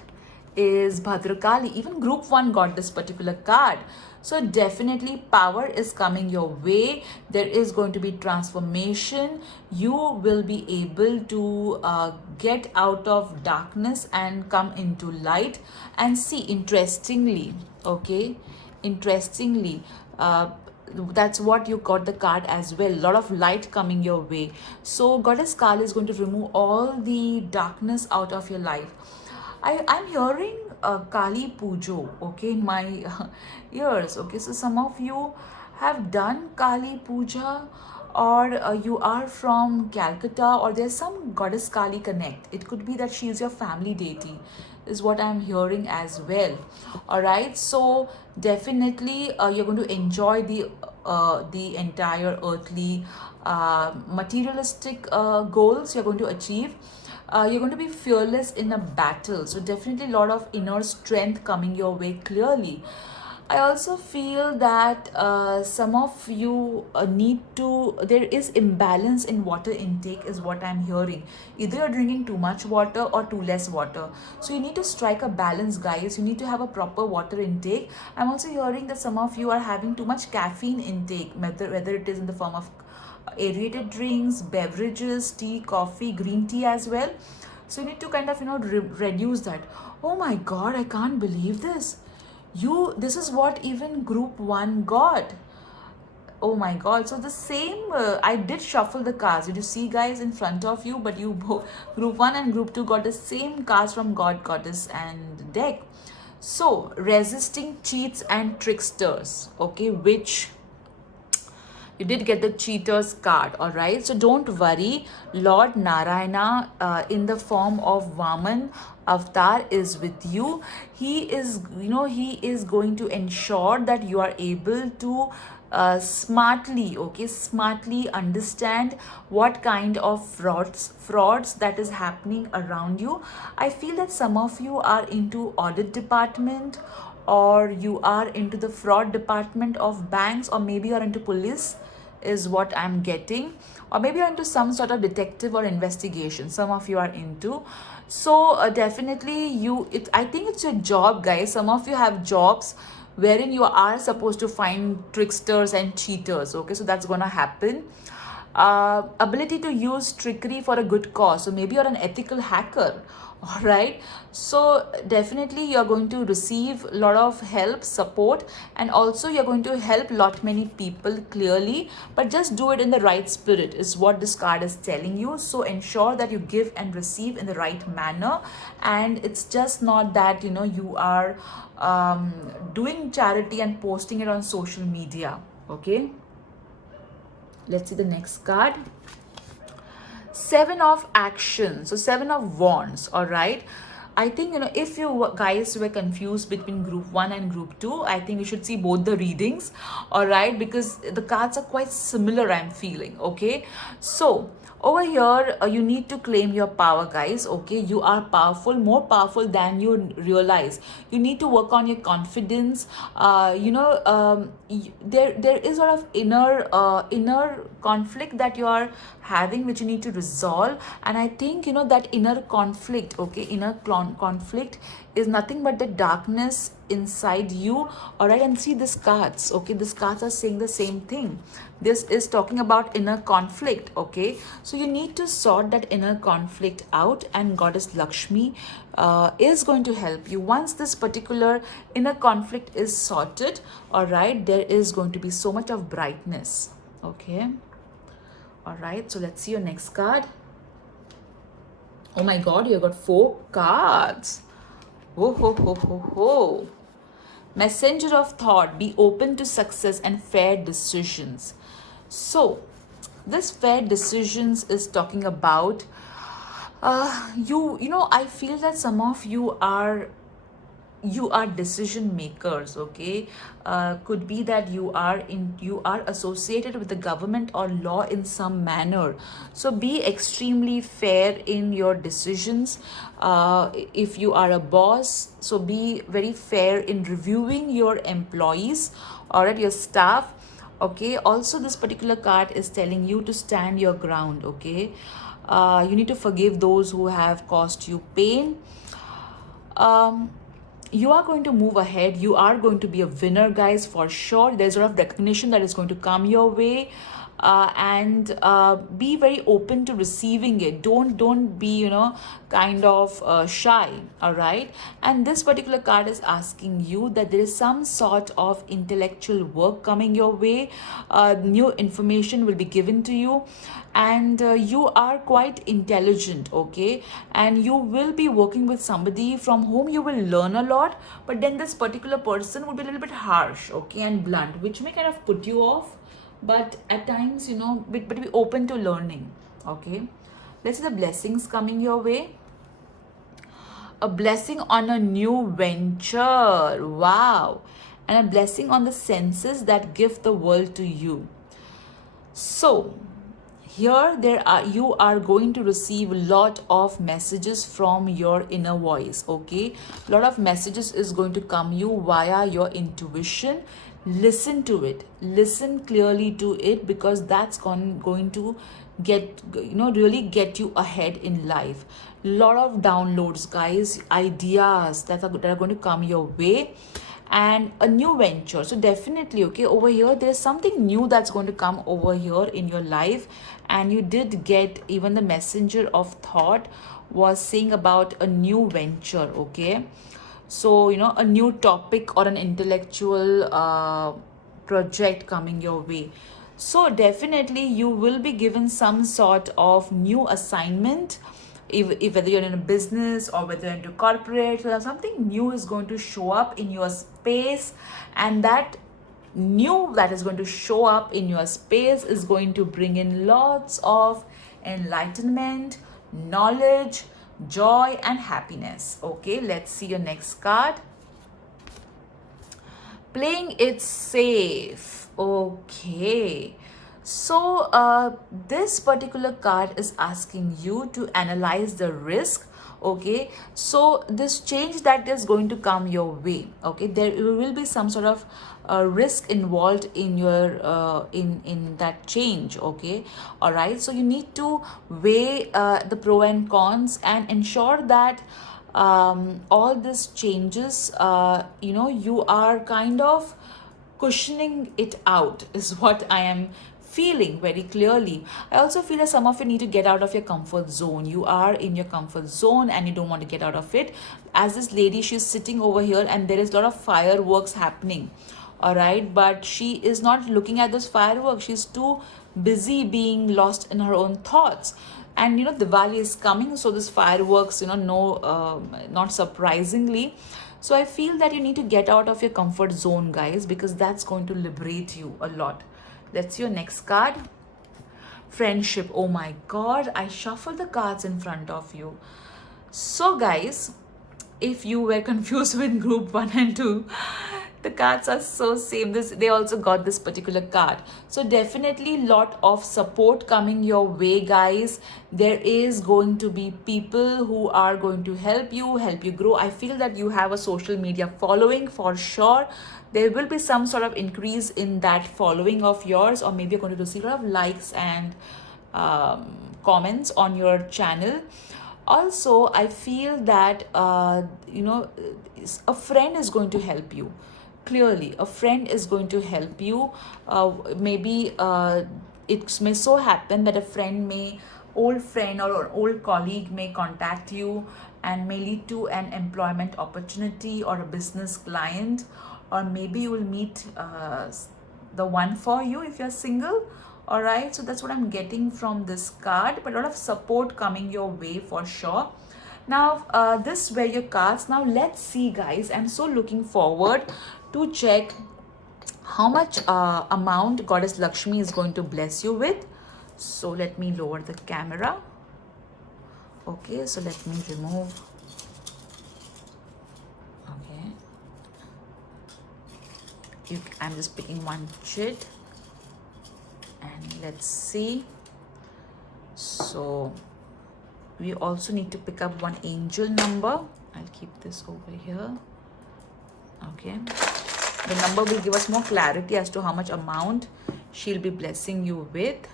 is Bhadrakali. Even group 1 got this particular card. So definitely power is coming your way. There is going to be transformation. You will be able to get out of darkness and come into light. And see, interestingly, okay, that's what you got the card as well. A lot of light coming your way. So Goddess Kali is going to remove all the darkness out of your life. I'm hearing Kali Pujo, okay, in my ears. Okay, so some of you have done Kali Puja, or you are from Calcutta, or there's some Goddess Kali connect. It could be that she is your family deity, is what I'm hearing as well. All right, so definitely you're going to enjoy the entire earthly materialistic goals you're going to achieve. You're going to be fearless in a battle. So definitely a lot of inner strength coming your way clearly. I also feel that some of you there is imbalance in water intake, is what I'm hearing. Either you're drinking too much water or too less water. So you need to strike a balance, guys. You need to have a proper water intake. I'm also hearing that some of you are having too much caffeine intake, whether it is in the form of aerated drinks, beverages, tea, coffee, green tea as well. So you need to kind of reduce that. Oh my god, I can't believe this. This is what even group 1 got. Oh my god. So the same, I did shuffle the cards. Did you see, guys, in front of you? But you both, group 1 and group 2, got the same cards from God, Goddess and deck. So resisting cheats and tricksters, okay, which you did get the cheater's card. All right, so don't worry. Lord Narayana, in the form of Vaman avatar, is with you. He is, he is going to ensure that you are able to smartly understand what kind of frauds that is happening around you. I feel that some of you are into audit department, or you are into the fraud department of banks, or maybe you're into police, is what I'm getting, or maybe you're into some sort of detective or investigation. Some of you are into. So definitely I think it's your job, guys. Some of you have jobs wherein you are supposed to find tricksters and cheaters. Okay, so that's gonna happen. Ability to use trickery for a good cause. So maybe you're an ethical hacker. All right, so definitely you're going to receive a lot of help, support, and also you're going to help lot many people clearly, but just do it in the right spirit is what this card is telling you. So ensure that you give and receive in the right manner, and it's just not that you are doing charity and posting it on social media. Okay, let's see the next card. Seven of Action. So Seven of Wands. All right, I think if you guys were confused between group 1 and group 2, I think you should see both the readings. All right, because the cards are quite similar, I'm feeling. Okay, so over here you need to claim your power, guys. Okay, you are powerful, more powerful than you realize. You need to work on your confidence. There is sort of inner conflict that you are having, which you need to resolve. And I think that inner conflict, okay, conflict is nothing but the darkness inside you. All right, and see these cards. Okay, these cards are saying the same thing. This is talking about inner conflict. Okay, so you need to sort that inner conflict out, and Goddess Lakshmi is going to help you. Once this particular inner conflict is sorted, all right, there is going to be so much of brightness. Okay, all right, so let's see your next card. Oh my god, you got 4 cards. Oh ho ho ho ho. Messenger of thought, be open to success and fair decisions. So this fair decisions is talking about I feel that some of you are decision makers. Okay, could be that you are associated with the government or law in some manner. So be extremely fair in your decisions. If you are a boss, so be very fair in reviewing your employees or your staff. Okay, also this particular card is telling you to stand your ground. Okay, you need to forgive those who have caused you pain. You are going to move ahead. You are going to be a winner, guys, for sure. There's a lot of recognition that is going to come your way. And be very open to receiving it. Don't be kind of shy. All right, and this particular card is asking you that there is some sort of intellectual work coming your way. New information will be given to you, and you are quite intelligent. Okay, and you will be working with somebody from whom you will learn a lot, but then this particular person would be a little bit harsh, okay, and blunt, which may kind of put you off. But at times but be open to learning. Okay, let's see the blessings coming your way. A blessing on a new venture. Wow. And a blessing on the senses that give the world to you. So here you are going to receive a lot of messages from your inner voice. Okay, a lot of messages is going to come you via your intuition. Listen to it, listen clearly to it, because that's going to get really get you ahead in life. Lot of downloads, guys, ideas that are going to come your way, and a new venture. So definitely, okay, over here there's something new that's going to come over here in your life. And you did get, even the messenger of thought was saying about a new venture. Okay, so a new topic or an intellectual project coming your way. So definitely you will be given some sort of new assignment, if whether you're in a business or whether you're into corporate. So something new is going to show up in your space, and that new that is going to show up in your space is going to bring in lots of enlightenment, knowledge, joy, and happiness. Okay, let's see your next card. Playing it safe. Okay. So, this particular card is asking you to analyze the risk. Okay, so this change that is going to come your way, okay, there will be some sort of risk involved in your in that change. Okay, all right, so you need to weigh the pro and cons and ensure that all these changes, you are kind of cushioning it out, is what I am feeling very clearly. I also feel that some of you need to get out of your comfort zone. You are in your comfort zone and you don't want to get out of it. As this lady, she's sitting over here and there is a lot of fireworks happening. All right, but she is not looking at those fireworks. She's too busy being lost in her own thoughts. And Diwali is coming, so this fireworks, no, not surprisingly. So I feel that you need to get out of your comfort zone, guys, because that's going to liberate you a lot. Let's see your next card. Friendship. Oh my god, I shuffled the cards in front of you. So guys, if you were confused with group 1 and 2, the cards are so same. They also got this particular card. So definitely lot of support coming your way, guys. There is going to be people who are going to help you grow. I feel that you have a social media following for sure. There will be some sort of increase in that following of yours, or maybe you're going to receive a lot of likes and comments on your channel. Also, I feel that a friend is going to help you. Clearly, a friend is going to help you. Maybe it may so happen that old friend or an old colleague may contact you and may lead to an employment opportunity or a business client, or maybe you will meet the one for you if you're single. All right, so that's what I'm getting from this card, but a lot of support coming your way for sure. Now, this were your cards. Now, let's see, guys. I'm so looking forward to check how much amount Goddess Lakshmi is going to bless you with. So, let me lower the camera. Okay, so let me remove. Okay. I'm just picking one chit. And let's see. So we also need to pick up one angel number. I'll keep this over here. Okay, the number will give us more clarity as to how much amount she'll be blessing you with.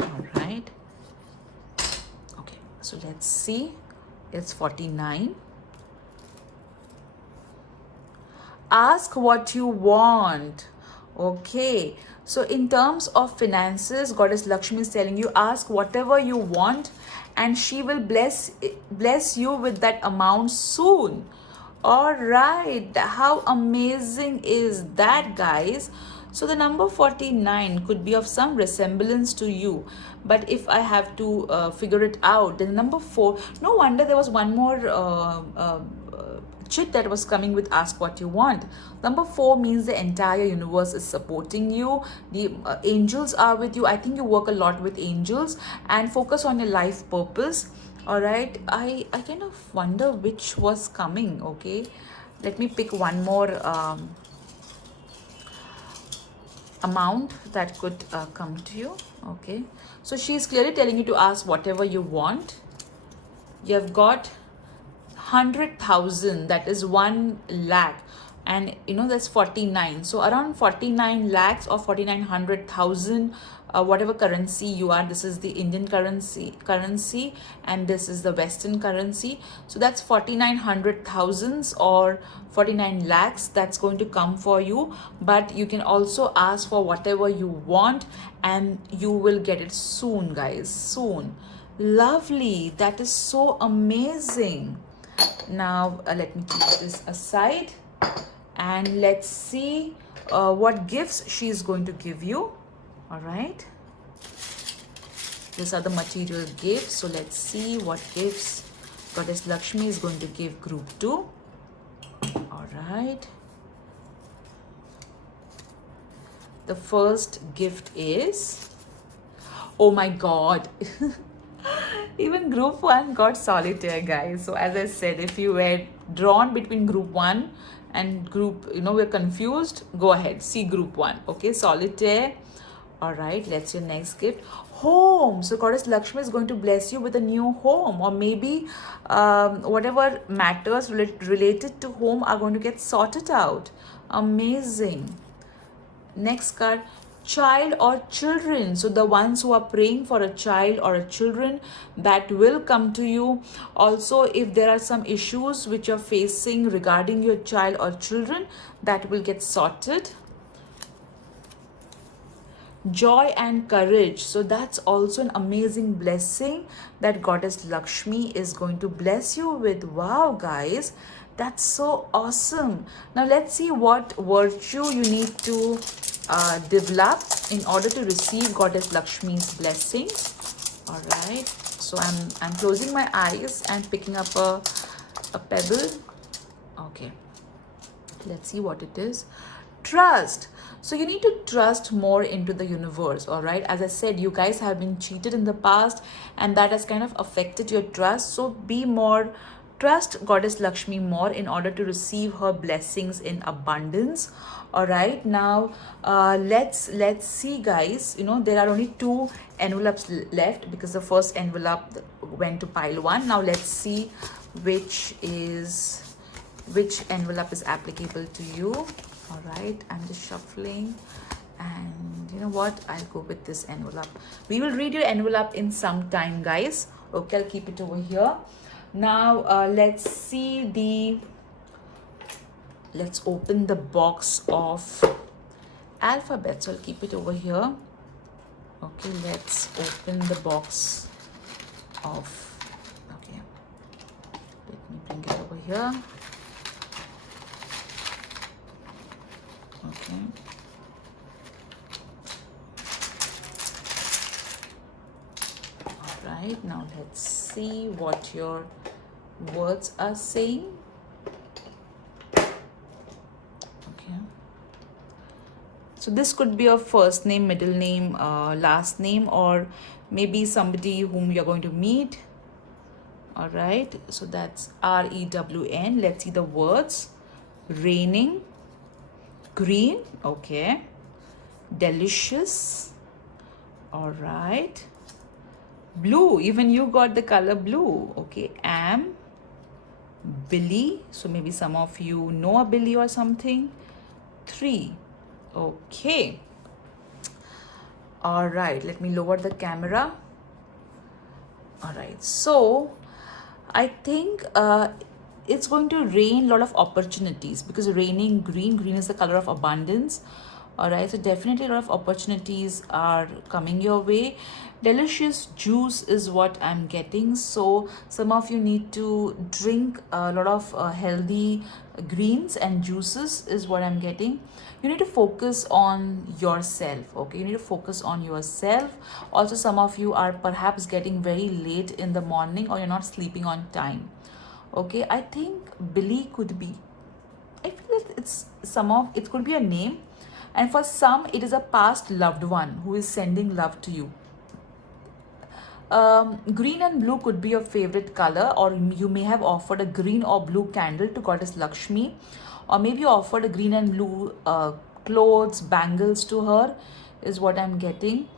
All right, okay, so let's see. It's 49. Ask what you want. Okay, so in terms of finances, Goddess Lakshmi is telling you, ask whatever you want and she will bless you with that amount soon. All right, how amazing is that, guys? So the number 49 could be of some resemblance to you, but if I have to figure it out, then number 4, no wonder there was one more chit that was coming with ask what you want. Number 4 means the entire universe is supporting you. The angels are with you. I think you work a lot with angels and focus on your life purpose. All right, I kind of wonder which was coming. Okay, let me pick one more amount that could come to you. Okay, so she's clearly telling you to ask whatever you want. You have got 100,000, that is 1 lakh, and that's 49, so around 49 lakhs or 49,100,000, whatever currency you are. This is the Indian currency and this is the Western currency, so that's 49,100,000 or 49 lakhs that's going to come for you. But you can also ask for whatever you want and you will get it soon, guys, soon. Lovely, that is so amazing. Now let me keep this aside and let's see what gifts she is going to give you. All right, these are the material gifts, so let's see what gifts Goddess Lakshmi is going to give group 2. All right. The first gift is, oh my god. Even group 1 got solitaire, guys. So as I said, if you were drawn between group 1 and group, we're confused, go ahead, see group 1. Okay, solitaire. All right, let's your next gift. Home. So Goddess Lakshmi is going to bless you with a new home, or maybe whatever matters related to home are going to get sorted out. Amazing. Next card, child or children. So the ones who are praying for a child or a children, that will come to you. Also, if there are some issues which you're facing regarding your child or children, that will get sorted. Joy and courage. So that's also an amazing blessing that Goddess Lakshmi is going to bless you with. Wow, guys, that's so awesome. Now let's see what virtue you need to develop in order to receive Goddess Lakshmi's blessings. All right, so I'm closing my eyes and picking up a pebble. Okay, let's see what it is. Trust. So you need to trust more into the universe. All right, as I said, you guys have been cheated in the past and that has kind of affected your trust. So be more, trust Goddess Lakshmi more in order to receive her blessings in abundance. All right, now let's see, guys. There are only 2 envelopes left because the first envelope went to pile 1. Now let's see which envelope is applicable to you. All right, I'm just shuffling, and you know what, I'll go with this envelope. We will read your envelope in some time, guys. Okay, I'll keep it over here. Now let's open the box of alphabets. So I'll keep it over here. Okay, let's open the box of, okay, let me bring it over here. Okay. All right, now let's see what your words are saying. Okay. So this could be your first name, middle name, last name, or maybe somebody whom you're going to meet. All right, so that's REWN. Let's see the words. Raining. Green, okay. Delicious. All right. Blue, even you got the color blue. Okay. Am. Billy, so maybe some of you know a Billy or something. 3, okay. All right, let me lower the camera. All right, so I think it's going to rain a lot of opportunities, because raining green is the color of abundance. All right, so definitely a lot of opportunities are coming your way. Delicious juice is what I'm getting. So some of you need to drink a lot of healthy greens and juices is what I'm getting. You need to focus on yourself. Okay, you need to focus on yourself. Also, some of you are perhaps getting very late in the morning, or you're not sleeping on time. Okay, I think Billy could be, I feel that it could be a name, and for some it is a past loved one who is sending love to you. Green and blue could be your favorite color, or you may have offered a green or blue candle to Goddess Lakshmi, or maybe you offered a green and blue clothes, bangles to her is what I'm getting.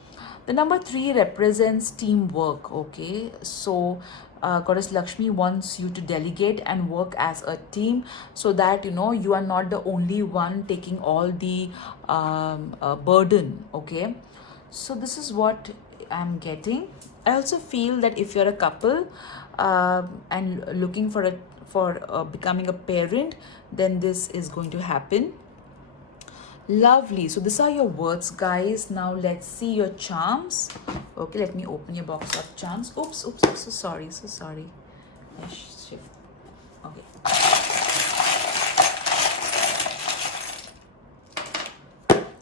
The number 3 represents teamwork. Okay, so Goddess Lakshmi wants you to delegate and work as a team, so that you are not the only one taking all the burden. Okay, so this is what I'm getting. I also feel that if you're a couple and looking for becoming a parent, then this is going to happen. Lovely. So these are your words, guys. Now let's see your charms. Okay, let me open your box of charms. Oops, so sorry. Let's shift. Okay.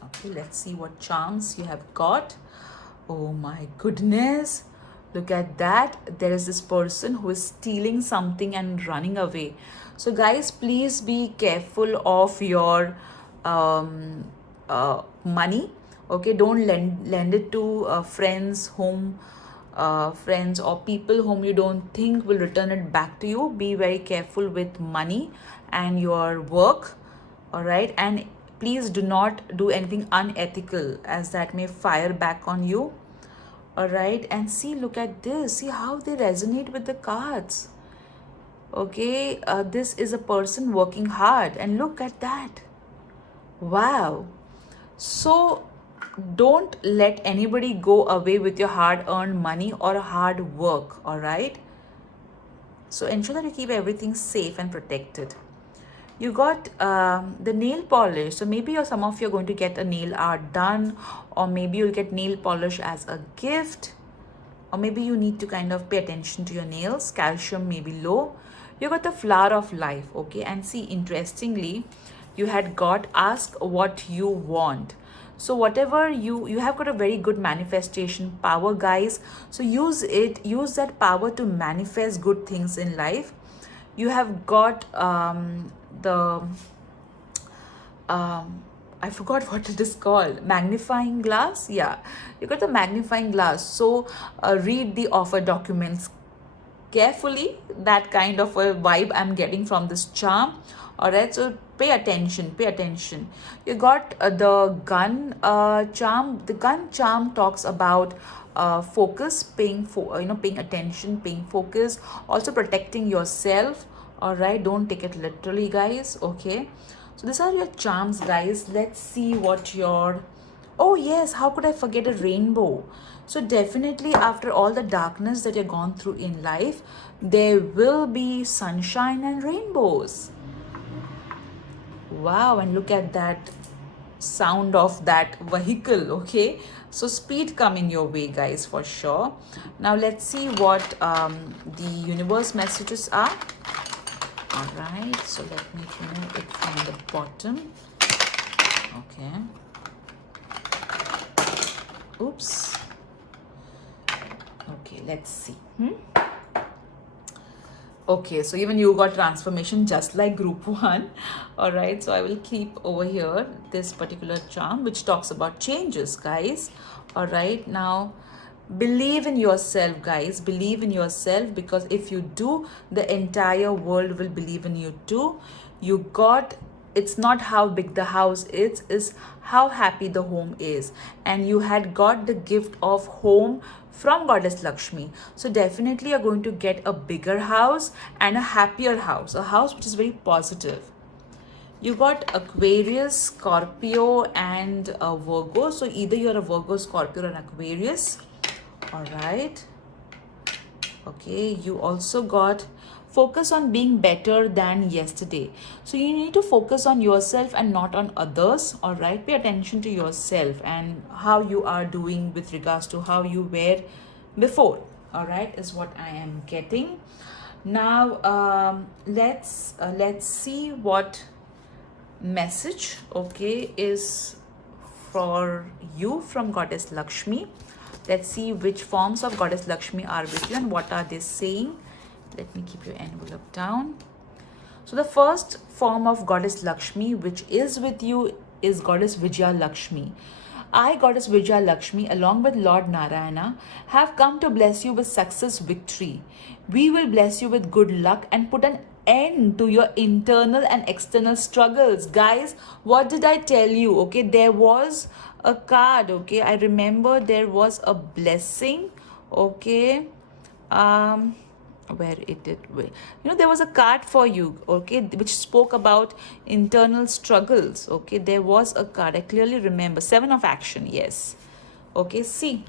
Okay, let's see what charms you have got. Oh my goodness. Look at that. There is this person who is stealing something and running away. So guys, please be careful of your money. Okay, don't lend it to friends or people whom you don't think will return it back to you. Be very careful with money and your work. All right, and please do not do anything unethical, as that may fire back on you. All right, and see, look at this, see how they resonate with the cards. Okay, this is a person working hard, and look at that. Wow. So don't let anybody go away with your hard earned money or hard work. All right, so ensure that you keep everything safe and protected. You got the nail polish. So maybe some of you are going to get a nail art done, or maybe you'll get nail polish as a gift, or maybe you need to kind of pay attention to your nails. Calcium may be low. You got the flower of life. Okay, and see, interestingly, you had got ask what you want. So whatever you have got a very good manifestation power, guys. So use that power to manifest good things in life. You have got the I forgot what it is called, magnifying glass. Yeah, you got the magnifying glass. So read the offer documents carefully. That kind of a vibe I'm getting from this charm. All right, so pay attention. You got the gun charm. The gun charm talks about focus, paying attention, paying focus, also protecting yourself. All right, don't take it literally, guys. Okay, so these are your charms, guys. Let's see what your, oh yes, how could I forget a rainbow? So definitely, after all the darkness that you've gone through in life, there will be sunshine and rainbows. Wow, and look at that sound of that vehicle. Okay, so speed coming your way, guys, for sure. Now let's see what the universe messages are. All right, so let me remove it from the bottom. Okay, oops. Okay, let's see. Okay, so even you got transformation just like group 1. All right, so I will keep over here this particular charm which talks about changes, guys. All right, now believe in yourself, guys. Believe in yourself, because if you do, the entire world will believe in you too. You got, it's not how big the house is how happy the home is. And you had got the gift of home from Goddess Lakshmi. So definitely you're going to get a bigger house and a happier house, a house which is very positive. You got Aquarius, Scorpio, and a Virgo. So either you're a Virgo, Scorpio, or an Aquarius. All right. Okay, you also got focus on being better than yesterday. So you need to focus on yourself and not on others. All right, pay attention to yourself and how you are doing with regards to how you were before. All right, is what I am getting. Now let's see what message, okay, is for you from Goddess Lakshmi. Let's see which forms of Goddess Lakshmi are with you and what are they saying. Let me keep your envelope down. So the first form of Goddess Lakshmi which is with you is Goddess Vijaya Lakshmi. I, Goddess Vijaya Lakshmi, along with Lord Narayana, have come to bless you with success, victory. We will bless you with good luck and put an end to your internal and external struggles. Guys, what did I tell you? Okay, there was a card. Okay, I remember there was a blessing. Okay, where it did, there was a card for you, okay, which spoke about internal struggles. Okay, there was a card, I clearly remember, 7 of action. Yes. Okay, see,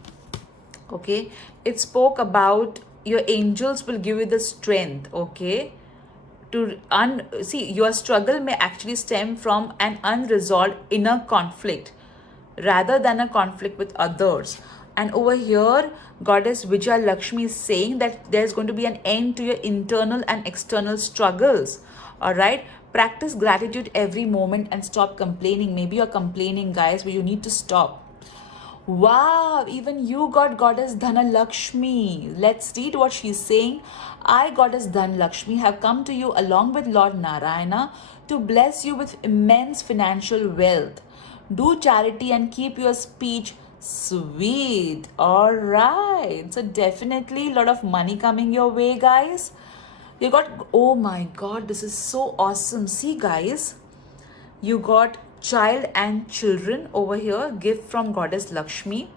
okay, it spoke about your angels will give you the strength, okay, to see, your struggle may actually stem from an unresolved inner conflict rather than a conflict with others. And over here, Goddess Vijaya Lakshmi is saying that there's going to be an end to your internal and external struggles. All right. Practice gratitude every moment and stop complaining. Maybe you're complaining, guys, but you need to stop. Wow, even you got Goddess Dhanalakshmi. Let's read what she's saying. I, Goddess Dhanalakshmi, have come to you along with Lord Narayana to bless you with immense financial wealth. Do charity and keep your speech sweet. All right. So, definitely a lot of money coming your way, guys. You got, oh my god, this is so awesome. See, guys, you got child and children over here, gift from Goddess Lakshmi,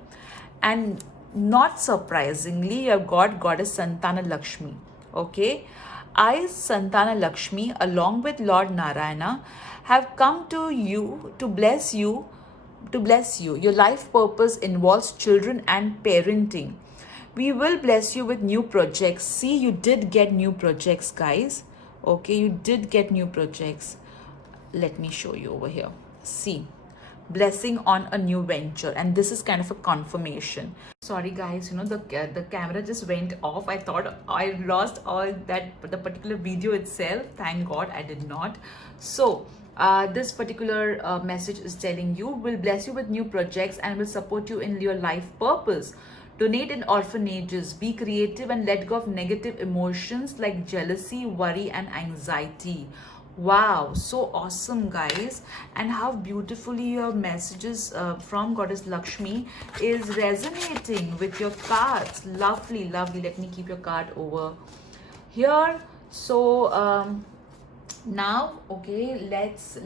and not surprisingly, you have got Goddess Santana Lakshmi. Okay, I, Santana Lakshmi, along with Lord Narayana, have come to you to bless you. To bless you. Your life purpose involves children and parenting. We will bless you with new projects. See, you did get new projects, guys. Okay, you did get new projects. Let me show you over here. See, blessing on a new venture, and this is kind of a confirmation. Sorry guys, you know, the camera just went off. I thought I lost all that, the particular video itself. Thank god I did not. So this particular message is telling you, will bless you with new projects and will support you in your life purpose. Donate in orphanages, be creative and let go of negative emotions like jealousy, worry and anxiety. Wow, so awesome, guys. And how beautifully your messages from Goddess Lakshmi is resonating with your cards. Lovely, lovely. Let me keep your card over here. So now, okay, let's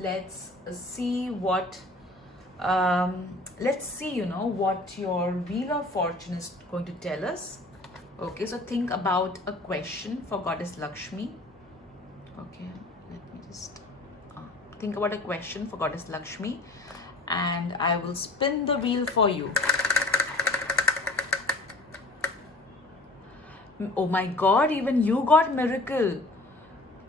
see what let's see, you know, what your Wheel of Fortune is going to tell us. Okay, so think about a question for Goddess Lakshmi. Okay, let me just think about a question for Goddess Lakshmi, and I will spin the wheel for you. Oh my god, even you got miracle.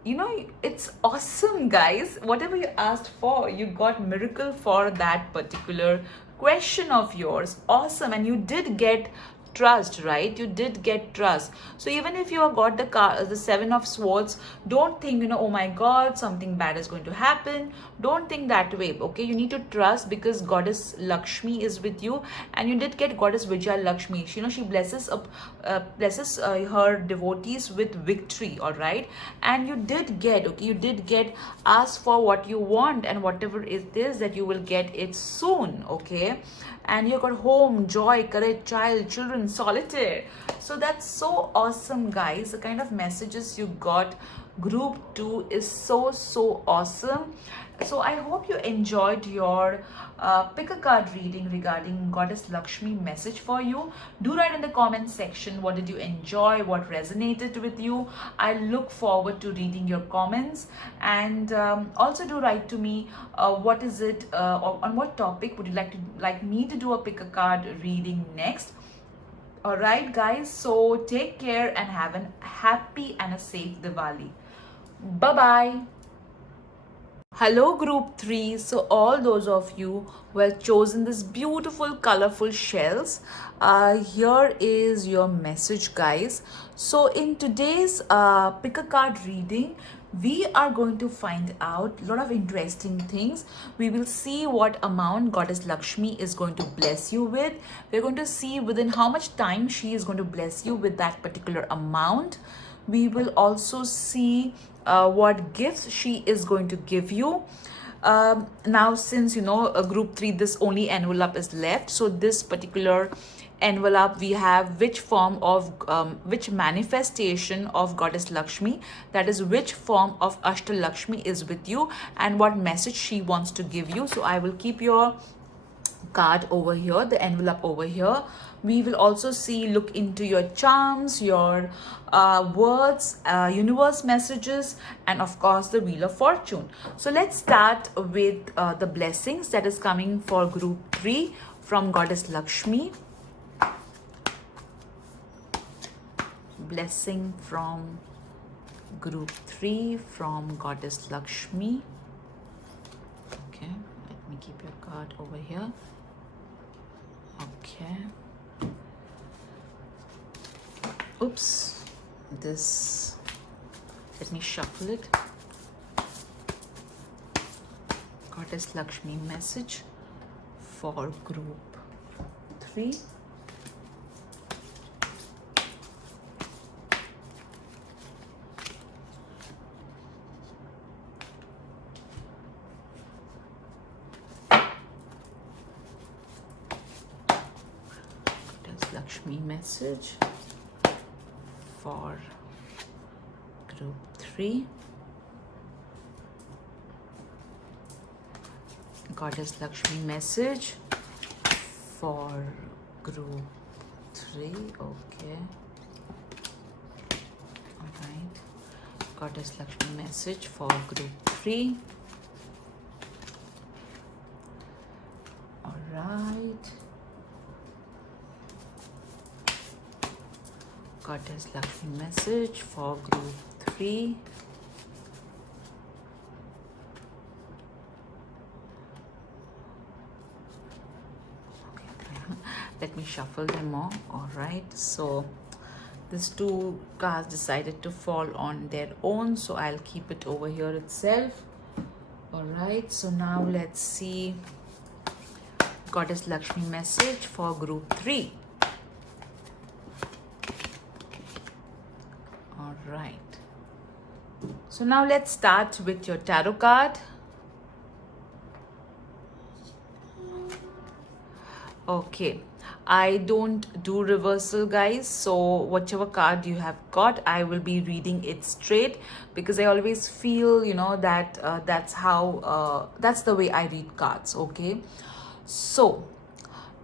You know, it's awesome, guys. Whatever you asked for, you got miracle for that particular question of yours. Awesome. And you did get trust, right? You did get trust. So even if you have got the Seven of Swords, don't think, you know, oh my god, something bad is going to happen. Don't think that way. Okay, you need to trust, because Goddess Lakshmi is with you, and you did get Goddess Vijaya Lakshmi. You know, she blesses her devotees with victory. All right, and you did get, okay, you did get, ask for what you want, and whatever it is that you will get it soon. Okay, and you got home, joy, courage, child, children, solitaire. So that's so awesome, guys. The kind of messages you got, group 2 is so awesome. So I hope you enjoyed your pick a card reading regarding Goddess Lakshmi message for you. Do write in the comment section, what did you enjoy, what resonated with you. I look forward to reading your comments, and also do write to me what is it, on what topic would you like me to do a pick a card reading next. All right, guys, so take care and have a happy and a safe Diwali. Bye bye. Hello group 3. So all those of you who have chosen this beautiful colorful shells, here is your message, guys. So in today's pick a card reading, we are going to find out a lot of interesting things. We will see what amount Goddess Lakshmi is going to bless you with. We're going to see within how much time she is going to bless you with that particular amount. We will also see what gifts she is going to give you. Now, since you know, group 3, this only envelope is left. So this particular envelope, we have which form of which manifestation of Goddess Lakshmi, that is which form of Ashtalakshmi is with you, and what message she wants to give you. So I will keep your card over here, the envelope over here. We will also see, look into your charms, your words, universe messages, and of course the Wheel of Fortune. So let's start with the blessings that is coming for group 3 from Goddess Lakshmi. Blessing from group 3 from Goddess Lakshmi. Okay, let me keep your card over here. Okay. Oops, this, let me shuffle it. Goddess Lakshmi message for group 3. 3. Lakshmi message for group 3. Goddess Lakshmi message for group 3. Okay. Alright. Goddess Lakshmi message for group 3. Alright. Goddess Lakshmi message for group 3. Okay. Let me shuffle them all. Alright, so these two cards decided to fall on their own, so I'll keep it over here itself. Alright, so now let's see Goddess Lakshmi message for group 3. Alright, so now let's start with your tarot card. Okay, I don't do reversal, guys, so whichever card you have got, I will be reading it straight, because I always feel, you know, that that's the way I read cards. Okay, so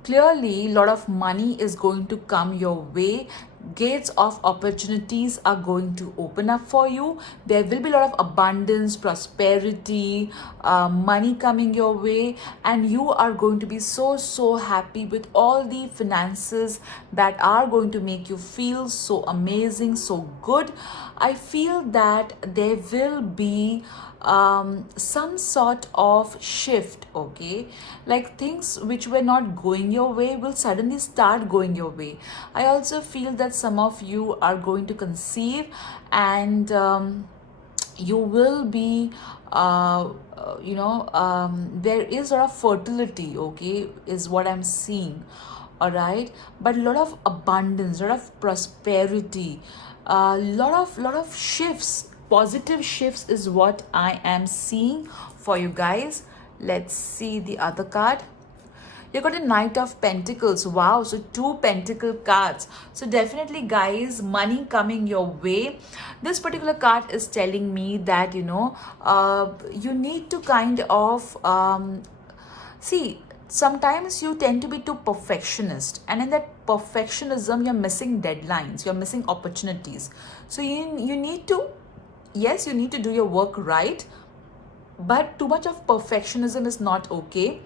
clearly a lot of money is going to come your way. Gates of opportunities are going to open up for you. There will be a lot of abundance, prosperity, money coming your way, and you are going to be so happy with all the finances that are going to make you feel so amazing, so good. I feel that there will be some sort of shift. Okay, like things which were not going your way will suddenly start going your way. I also feel that some of you are going to conceive, and you will be there is a lot of fertility, okay, is what I'm seeing. All right, but a lot of abundance, a lot of prosperity, a lot of shifts, positive shifts is what I am seeing for you guys. Let's see the other card. You got a Knight of Pentacles. Wow, so 2 pentacle cards. So definitely, guys, money coming your way. This particular card is telling me that, you know, you need to kind of see, sometimes you tend to be too perfectionist, and in that perfectionism you're missing deadlines, you're missing opportunities. So you need to, yes, you need to do your work right, but too much of perfectionism is not okay.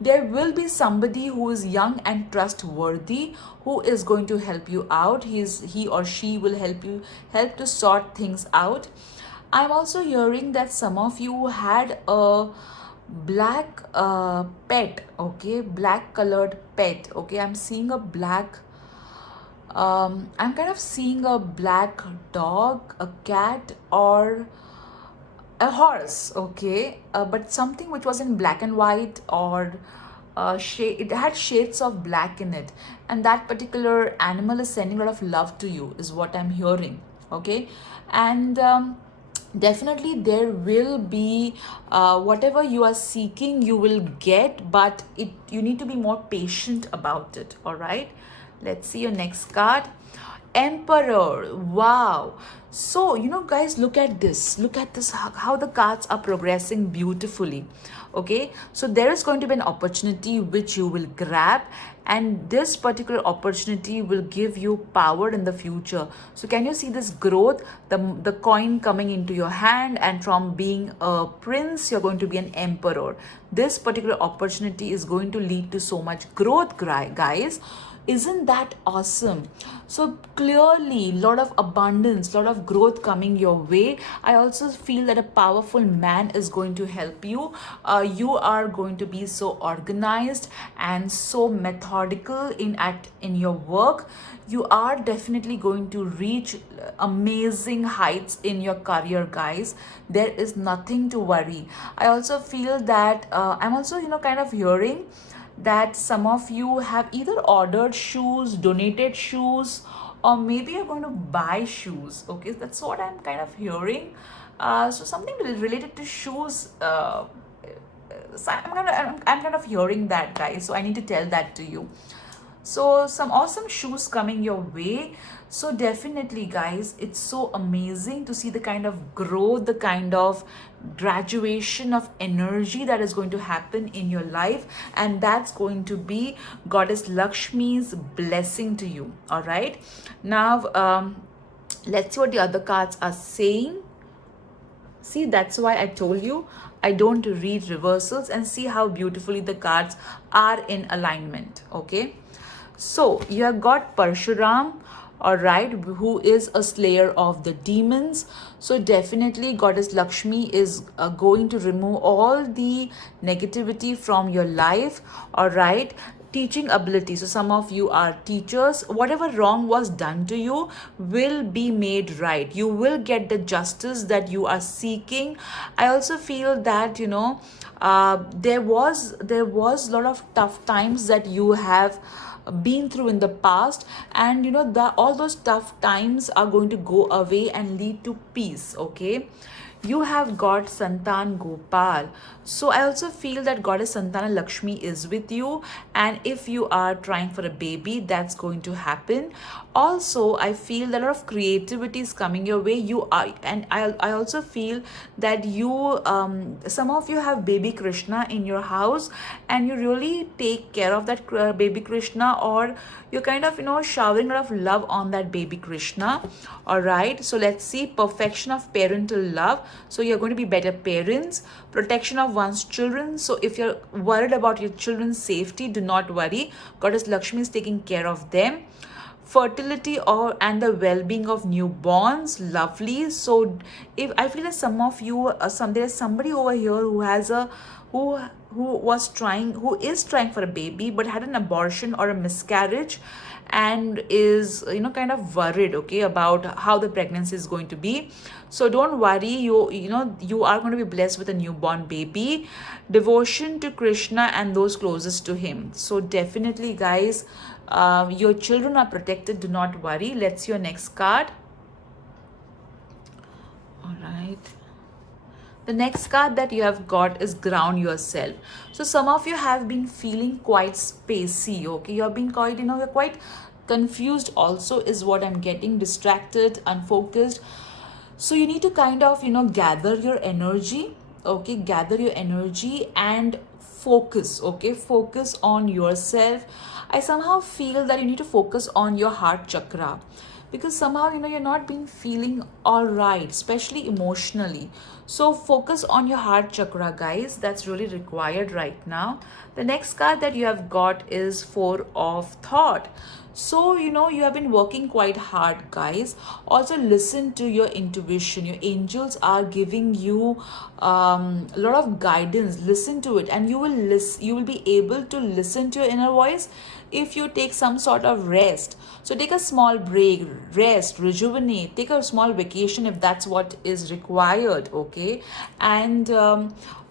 There will be somebody who is young and trustworthy who is going to help you out. He or she will help to sort things out. I'm also hearing that some of you had a black pet. Okay, black colored pet. Okay, I'm seeing a black I'm kind of seeing a black dog, a cat, or a horse. Okay, but something which was in black and white, or it had shades of black in it, and that particular animal is sending a lot of love to you, is what I'm hearing. Okay, and definitely there will be whatever you are seeking, you will get, but you need to be more patient about it. All right, let's see your next card. Emperor. Wow. So, you know, guys, look at this, how the cards are progressing beautifully. Okay, so there is going to be an opportunity which you will grab, and this particular opportunity will give you power in the future. So can you see this growth, the coin coming into your hand, and from being a prince you're going to be an emperor. This particular opportunity is going to lead to so much growth, guys. Isn't that awesome? So clearly, lot of abundance, lot of growth coming your way. I also feel that a powerful man is going to help you. You are going to be so organized and so methodical in your work. You are definitely going to reach amazing heights in your career, guys. There is nothing to worry. I also feel that I'm also, you know, kind of hearing that some of you have either ordered shoes, donated shoes, or maybe you're going to buy shoes. Okay, that's what I'm kind of hearing. So something related to shoes. So I'm kind of hearing that, guys. So I need to tell that to you. So some awesome shoes coming your way. So definitely, guys, it's so amazing to see the kind of growth, the kind of graduation of energy that is going to happen in your life, and that's going to be Goddess Lakshmi's blessing to you. All right, now let's see what the other cards are saying. See, that's why I told you I don't read reversals, and see how beautifully the cards are in alignment. Okay, so you have got Parshuram, all right, who is a slayer of the demons. So definitely Goddess Lakshmi is going to remove all the negativity from your life, all right. Teaching ability, so some of you are teachers. Whatever wrong was done to you will be made right. You will get the justice that you are seeking. I also feel that, you know, there was a lot of tough times that you have been through in the past, and you know that all those tough times are going to go away and lead to peace. Okay, you have got Santan Gopal. So I also feel that Goddess Santana Lakshmi is with you, and if you are trying for a baby, that's going to happen. Also, I feel that a lot of creativity is coming your way. You are, and I also feel that you some of you have baby Krishna in your house, and you really take care of that baby Krishna, or you're kind of, you know, showering a lot of love on that baby Krishna. All right, so let's see, perfection of parental love. So you're going to be better parents, protection of one's children. So if you're worried about your children's safety, do not worry, Goddess Lakshmi is taking care of them. Fertility or and the well-being of newborns, lovely. So if I feel that some of you there's somebody over here who has a who is trying for a baby but had an abortion or a miscarriage, and is, you know, kind of worried, okay, about how the pregnancy is going to be. So don't worry, you know you are going to be blessed with a newborn baby. Devotion to Krishna and those closest to him. So definitely, guys, your children are protected, do not worry. Let's see your next card. All right, the next card that you have got is ground yourself. So some of you have been feeling quite spacey, okay, you're being quite, you know, you're quite confused also, is what I'm getting, distracted, unfocused. So you need to kind of, you know, gather your energy, okay, gather your energy and focus, okay, focus on yourself. I somehow feel that you need to focus on your heart chakra, because somehow, you know, you're not been feeling all right, especially emotionally. So focus on your heart chakra, guys, that's really required right now. The next card that you have got is Four of Thought. So, you know, you have been working quite hard, guys. Also listen to your intuition. Your angels are giving you a lot of guidance. Listen to it, and you will be able to listen to your inner voice if you take some sort of rest. So take a small break, rest, rejuvenate, take a small vacation if that's what is required, okay? And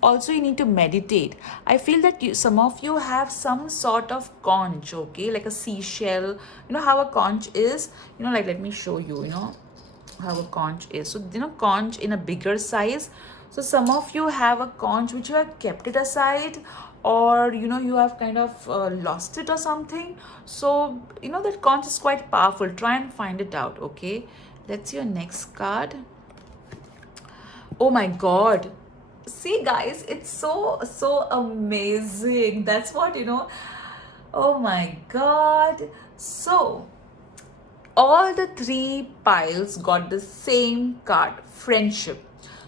also you need to meditate. I feel that some of you have some sort of conch, okay, like a seashell. You know how a conch is, you know, like let me show you, you know how a conch is. So, you know, conch in a bigger size. So some of you have a conch which you have kept it aside, or you know, you have kind of lost it or something. So you know that conch is quite powerful. Try and find it out, okay? Let's see your next card. Oh my god, see guys, it's so amazing. That's what, you know, oh my god. So all the three piles got the same card, friendship.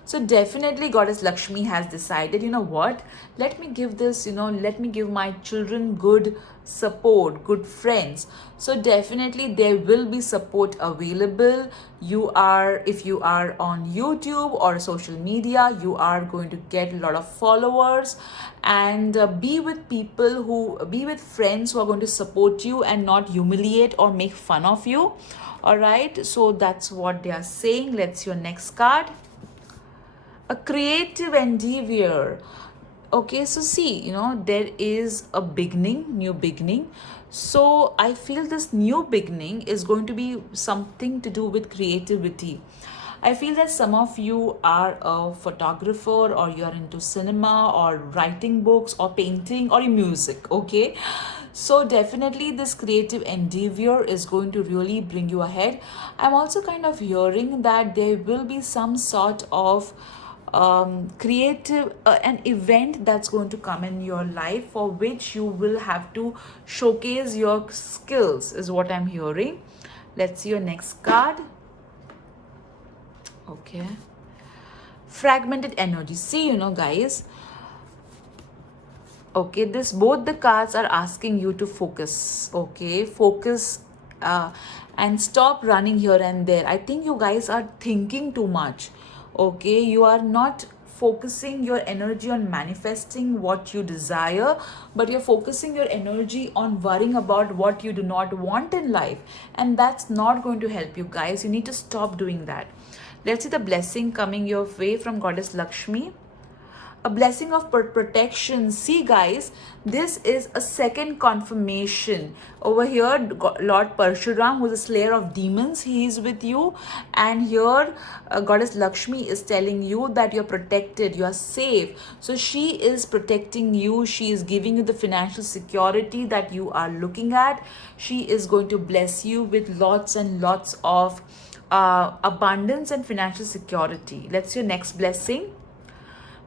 So definitely Goddess Lakshmi has decided, you know what, let me give this, you know, let me give my children good support, good friends. So definitely there will be support available. You are, if you are on YouTube or social media, you are going to get a lot of followers, and be with people who, be with friends who are going to support you and not humiliate or make fun of you. All right, so that's what they are saying. Let's see your next card. A creative endeavor. Okay, so see, there is a beginning, new beginning. So I feel this new beginning is going to be something to do with creativity. I feel that some of you are a photographer, or you are into cinema, or writing books, or painting, or music. Okay, so definitely this creative endeavor is going to really bring you ahead. I'm also kind of hearing that there will be some sort of creative an event that's going to come in your life, for which you will have to showcase your skills, is what I'm hearing. Let's see your next card. Okay, fragmented energy. See, guys, okay, this both the cards are asking you to focus. Okay, focus, uh, and stop running here and there. I think you guys are thinking too much. Okay, you are not focusing your energy on manifesting what you desire, but you're focusing your energy on worrying about what you do not want in life, and that's not going to help you guys. You need to stop doing that. Let's see the blessing coming your way from Goddess Lakshmi. A blessing of protection. See, guys, this is a second confirmation. Over here, Lord Parshuram, who is a slayer of demons, he is with you. And here, Goddess Lakshmi is telling you that you're protected, you're safe. So she is protecting you. She is giving you the financial security that you are looking at. She is going to bless you with lots and lots of abundance and financial security. Let's see your next blessing.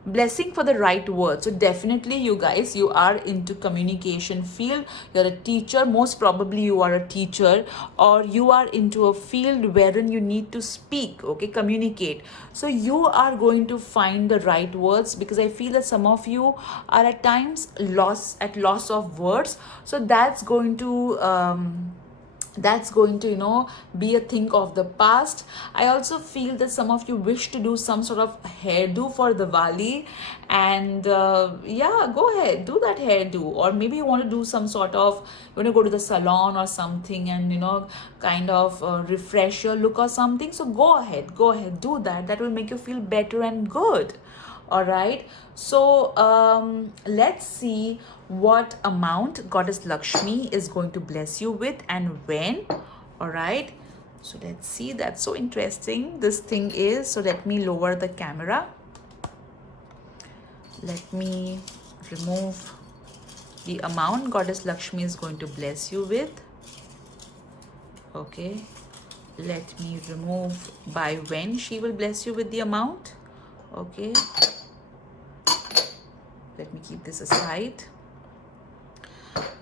Blessing for the right word. So definitely, you guys, you are into communication field. You're a teacher, most probably you are a teacher, or you are into a field wherein you need to speak, okay, communicate. So you are going to find the right words, because I feel that some of you are at times loss of words. So that's going to be a thing of the past. I also feel that some of you wish to do some sort of hairdo for Diwali, and yeah, go ahead, do that hairdo. Or maybe you want to do some sort of, you want to go to the salon or something, and kind of refresh your look or something. So go ahead, do that. That will make you feel better and good. All right, so let's see what amount Goddess Lakshmi is going to bless you with, and when. All right, so let's see. That's so interesting, this thing is. So let me lower the camera. Let me remove the amount Goddess Lakshmi is going to bless you with. Okay, let me remove by when she will bless you with the amount. Okay, let me keep this aside.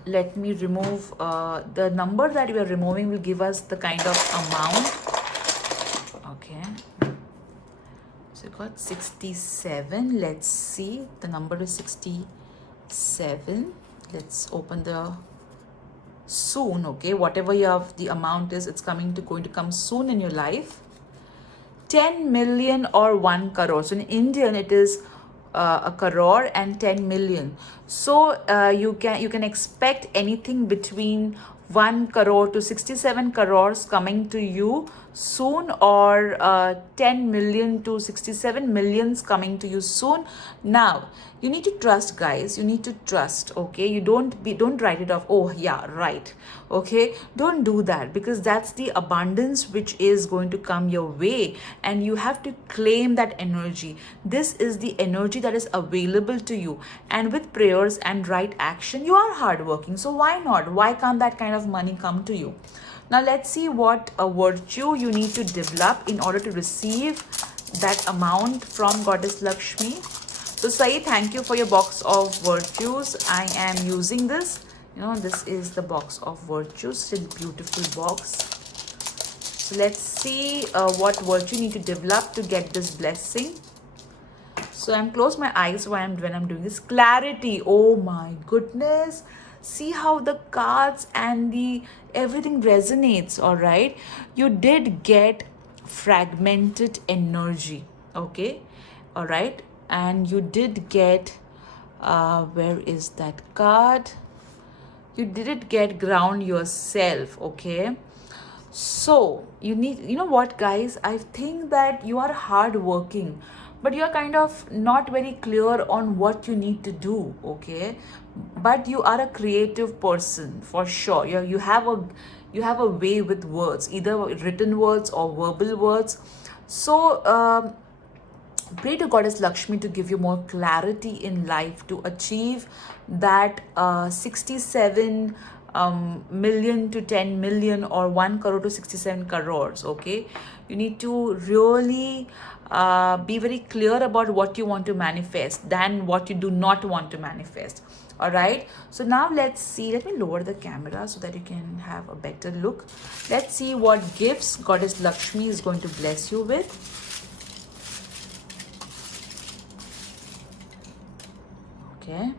Let me remove the number that we are removing will give us the kind of amount. Okay, so you got 67. Let's see, the number is 67. Let's open the soon. Okay, whatever you have, the amount is, it's going to come soon in your life. 10 million or 1 crore. So in Indian it is a crore and 10 million. So you can expect anything between 1 crore to 67 crores coming to you soon, or 10 million to 67 millions coming to you soon. Now you need to trust, guys. You need to trust. Okay, you don't write it off. Oh yeah, right. Okay, don't do that, because that's the abundance which is going to come your way, and you have to claim that energy. This is the energy that is available to you, and with prayers and right action, you are hardworking. So why not? Why can't that kind of money come to you? Now let's see what a virtue you need to develop in order to receive that amount from Goddess Lakshmi. So Sai, thank you for your box of virtues. I am using this. This is the box of virtues. Still beautiful box. So let's see what virtue you need to develop to get this blessing. So I'm close my eyes when I'm doing this. Clarity. Oh my goodness. See how the cards and the everything resonates. All right, you did get fragmented energy. Okay, all right, and you did get where is that card? You didn't get ground yourself. Okay, so you need, you know what, guys, I think that you are hardworking, but you're kind of not very clear on what you need to do, okay? But you are a creative person for sure. You have a way with words, either written words or verbal words. So pray to Goddess Lakshmi to give you more clarity in life to achieve that 67 million to 10 million, or 1 crore to 67 crores, okay? You need to really be very clear about what you want to manifest than what you do not want to manifest. All right, so now let's see. Let me lower the camera so that you can have a better look. Let's see what gifts Goddess Lakshmi is going to bless you with. Okay,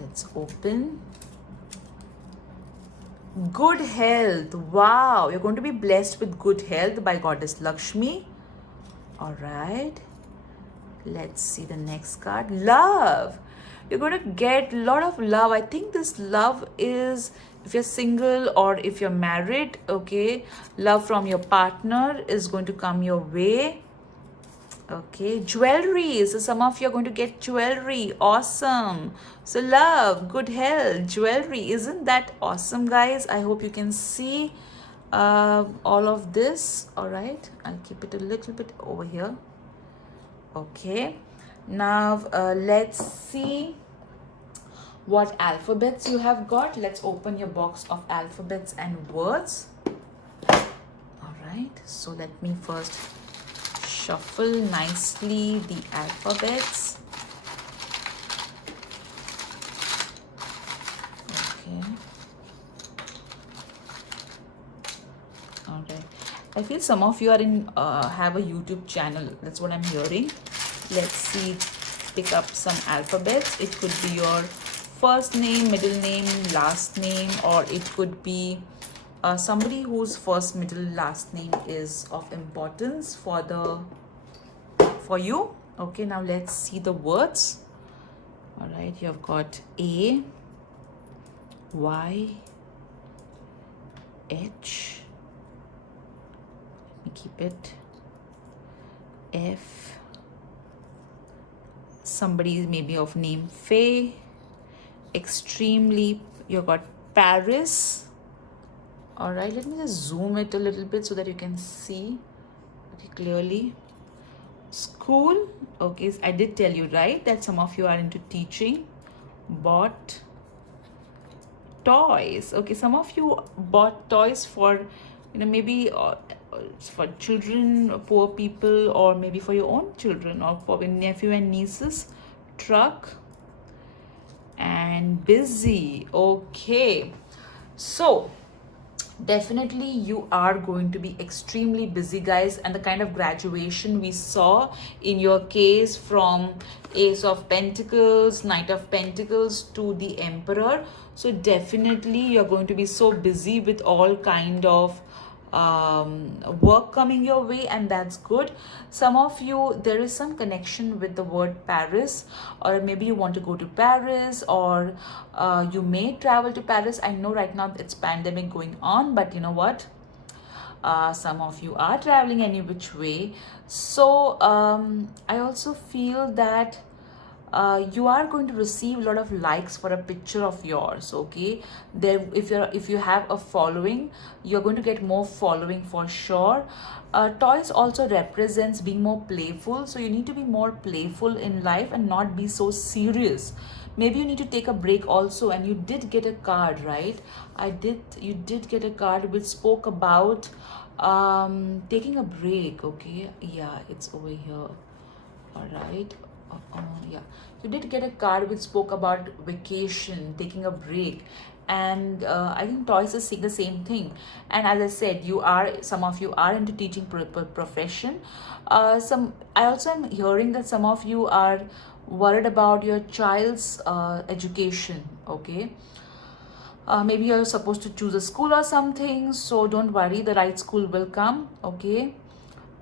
let's open. Good health. Wow, you're going to be blessed with good health by Goddess Lakshmi. All right, let's see the next card. Love. You're going to get a lot of love. I think this love is, if you're single or if you're married, okay, love from your partner is going to come your way. Okay, jewelry. So some of you are going to get jewelry. Awesome. So love, good health, jewelry. Isn't that awesome, guys? I hope you can see all of this. All right, I'll keep it a little bit over here. Okay, now let's see what alphabets you have got. Let's open your box of alphabets and words. All right, so let me first shuffle nicely the alphabets. Okay. All right. I feel some of you are in have a YouTube channel. That's what I'm hearing. Let's see. Pick up some alphabets. It could be your first name, middle name, last name, or it could be somebody whose first, middle, last name is of importance for you. Okay, now let's see the words. All right, you have got A, Y, H. Let me keep it. F. Somebody maybe of name Faye. Extremely. You've got Paris. All right, let me just zoom it a little bit so that you can see very clearly. School. Okay, I did tell you, right, that some of you are into teaching. Bought toys. Okay, some of you bought toys for, maybe for children, poor people, or maybe for your own children, or for your nephew and nieces. Truck. And busy. Okay, so definitely you are going to be extremely busy, guys, and the kind of graduation we saw in your case from Ace of Pentacles, Knight of Pentacles to the Emperor. So definitely you're going to be so busy with all kind of work coming your way, and that's good. Some of you, there is some connection with the word Paris, or maybe you want to go to Paris, or you may travel to Paris. I know right now it's pandemic going on, but you know what, some of you are traveling any which way. So I also feel that you are going to receive a lot of likes for a picture of yours. Okay, there, if you have a following, you're going to get more following for sure. Toys also represents being more playful, so you need to be more playful in life and not be so serious. Maybe you need to take a break also. And you did get a card, right? You did get a card which spoke about taking a break. Okay, yeah, it's over here. All right. Yeah, you did get a card which spoke about vacation, taking a break, and I think toys is saying the same thing. And as I said, some of you are into teaching profession. I also am hearing that some of you are worried about your child's education. Okay, maybe you're supposed to choose a school or something, so don't worry, the right school will come. Okay,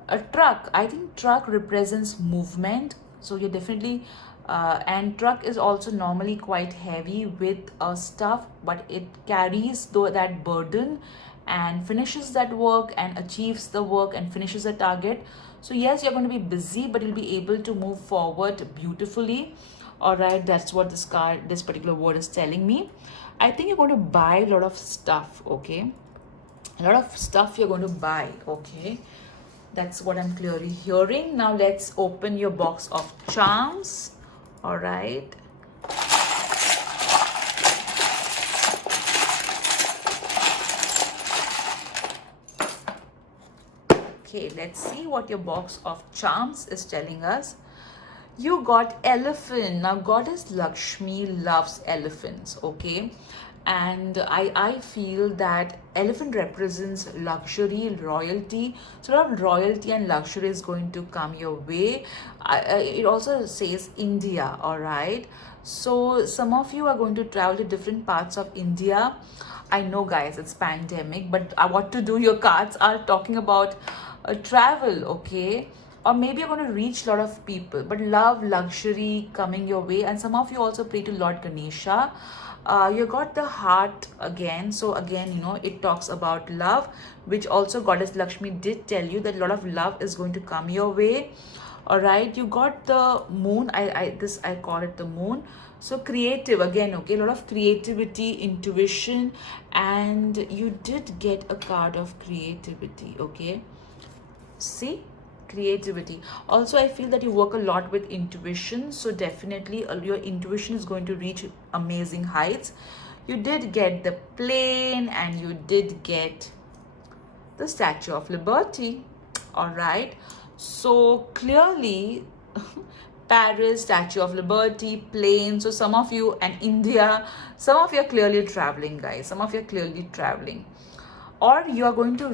a truck. I think truck represents movement. So you're definitely, and truck is also normally quite heavy with stuff, but it carries that burden, and finishes that work and achieves the work and finishes the target. So yes, you're going to be busy, but you'll be able to move forward beautifully. All right, that's what this particular word is telling me. I think you're going to buy a lot of stuff, okay? A lot of stuff you're going to buy, okay? That's what I'm clearly hearing. Now let's open your box of charms. All right. Okay, let's see what your box of charms is telling us. You got elephant. Now goddess Lakshmi loves elephants, okay? And I feel that elephant represents luxury, royalty. So a lot of royalty and luxury is going to come your way. It also says India, all right? So some of you are going to travel to different parts of India. I know, guys, it's pandemic, but what to do? Your cards are talking about travel, okay? Or maybe you're going to reach a lot of people, but love, luxury coming your way. And some of you also pray to Lord Ganesha. You got the heart again. So again, it talks about love, which also Goddess Lakshmi did tell you that a lot of love is going to come your way. All right, you got the moon. I call it the moon. So creative again, okay, a lot of creativity, intuition, and you did get a card of creativity, okay? See, creativity. Also, I feel that you work a lot with intuition, so definitely your intuition is going to reach amazing heights. You did get the plane and you did get the Statue of Liberty. All right, so clearly Paris, Statue of Liberty, plane. So some of you, and India, some of you are clearly traveling, guys. Some of you are clearly traveling, or you are going to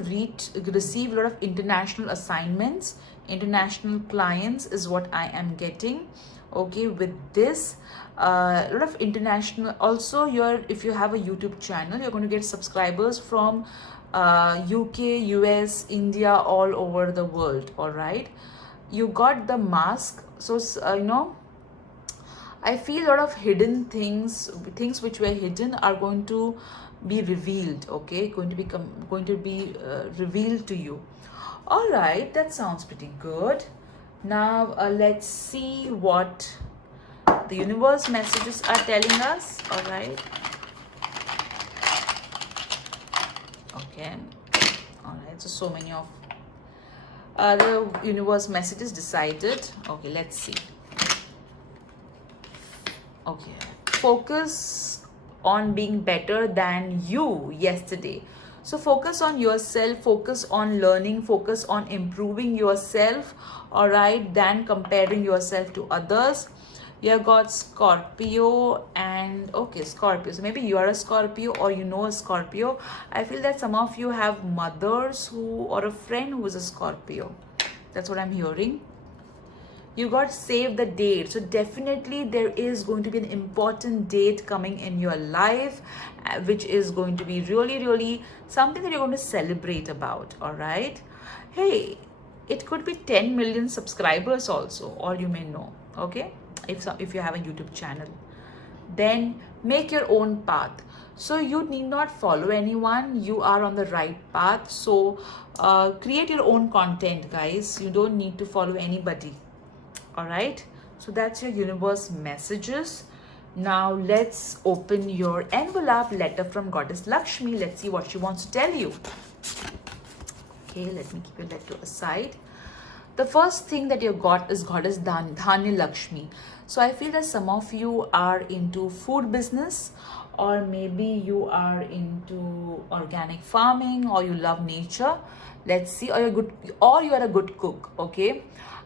receive a lot of international assignments, international clients is what I am getting, okay, with this. A lot of international. Also, if you have a YouTube channel, you're going to get subscribers from UK, US, India, all over the world. All right, you got the mask. So I feel a lot of hidden things which were hidden are going to be revealed, okay, going to be revealed to you. All right, that sounds pretty good. Now let's see what the universe messages are telling us. All right, okay, all right, so many of the universe messages decided. Okay, let's see. Okay, focus on being better than you yesterday. So focus on yourself, focus on learning, focus on improving yourself, all right, than comparing yourself to others. You have got Scorpio and okay, Scorpio. So maybe you are a Scorpio or you know a Scorpio. I feel that some of you have mothers or a friend who is a Scorpio. That's what I'm hearing. You got save the date. So definitely there is going to be an important date coming in your life, which is going to be really, really something that you're going to celebrate about. All right. Hey, it could be 10 million subscribers also, or you may know. Okay. If you have a YouTube channel, then make your own path. So you need not follow anyone. You are on the right path. So create your own content, guys. You don't need to follow anybody. All right, so that's your universe messages. Now let's open your envelope letter from Goddess Lakshmi. Let's see what she wants to tell you. Okay, let me keep your letter aside. The first thing that you got is Goddess Dhanya Lakshmi. So I feel that some of you are into food business, or maybe you are into organic farming, or you love nature. Let's see, or you are a good cook. Okay,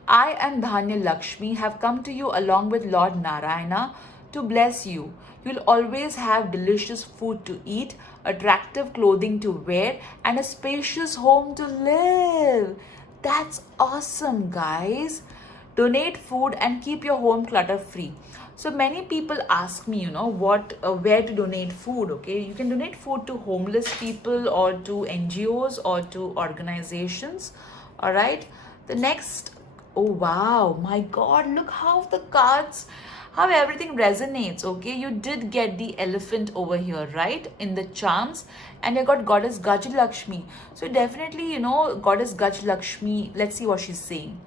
I am Dhanya Lakshmi, have come to you along with Lord Narayana to bless you. You'll always have delicious food to eat, attractive clothing to wear, and a spacious home to live. That's awesome, guys. Donate food and keep your home clutter free. So many people ask me, where to donate food. Okay, you can donate food to homeless people or to NGOs or to organizations. All right, the next. Oh wow, my God, look how the cards how everything resonates. Okay, you did get the elephant over here, right, in the charms, and you got goddess Gajalakshmi. So definitely, you know, goddess Gajalakshmi, let's see what she's saying.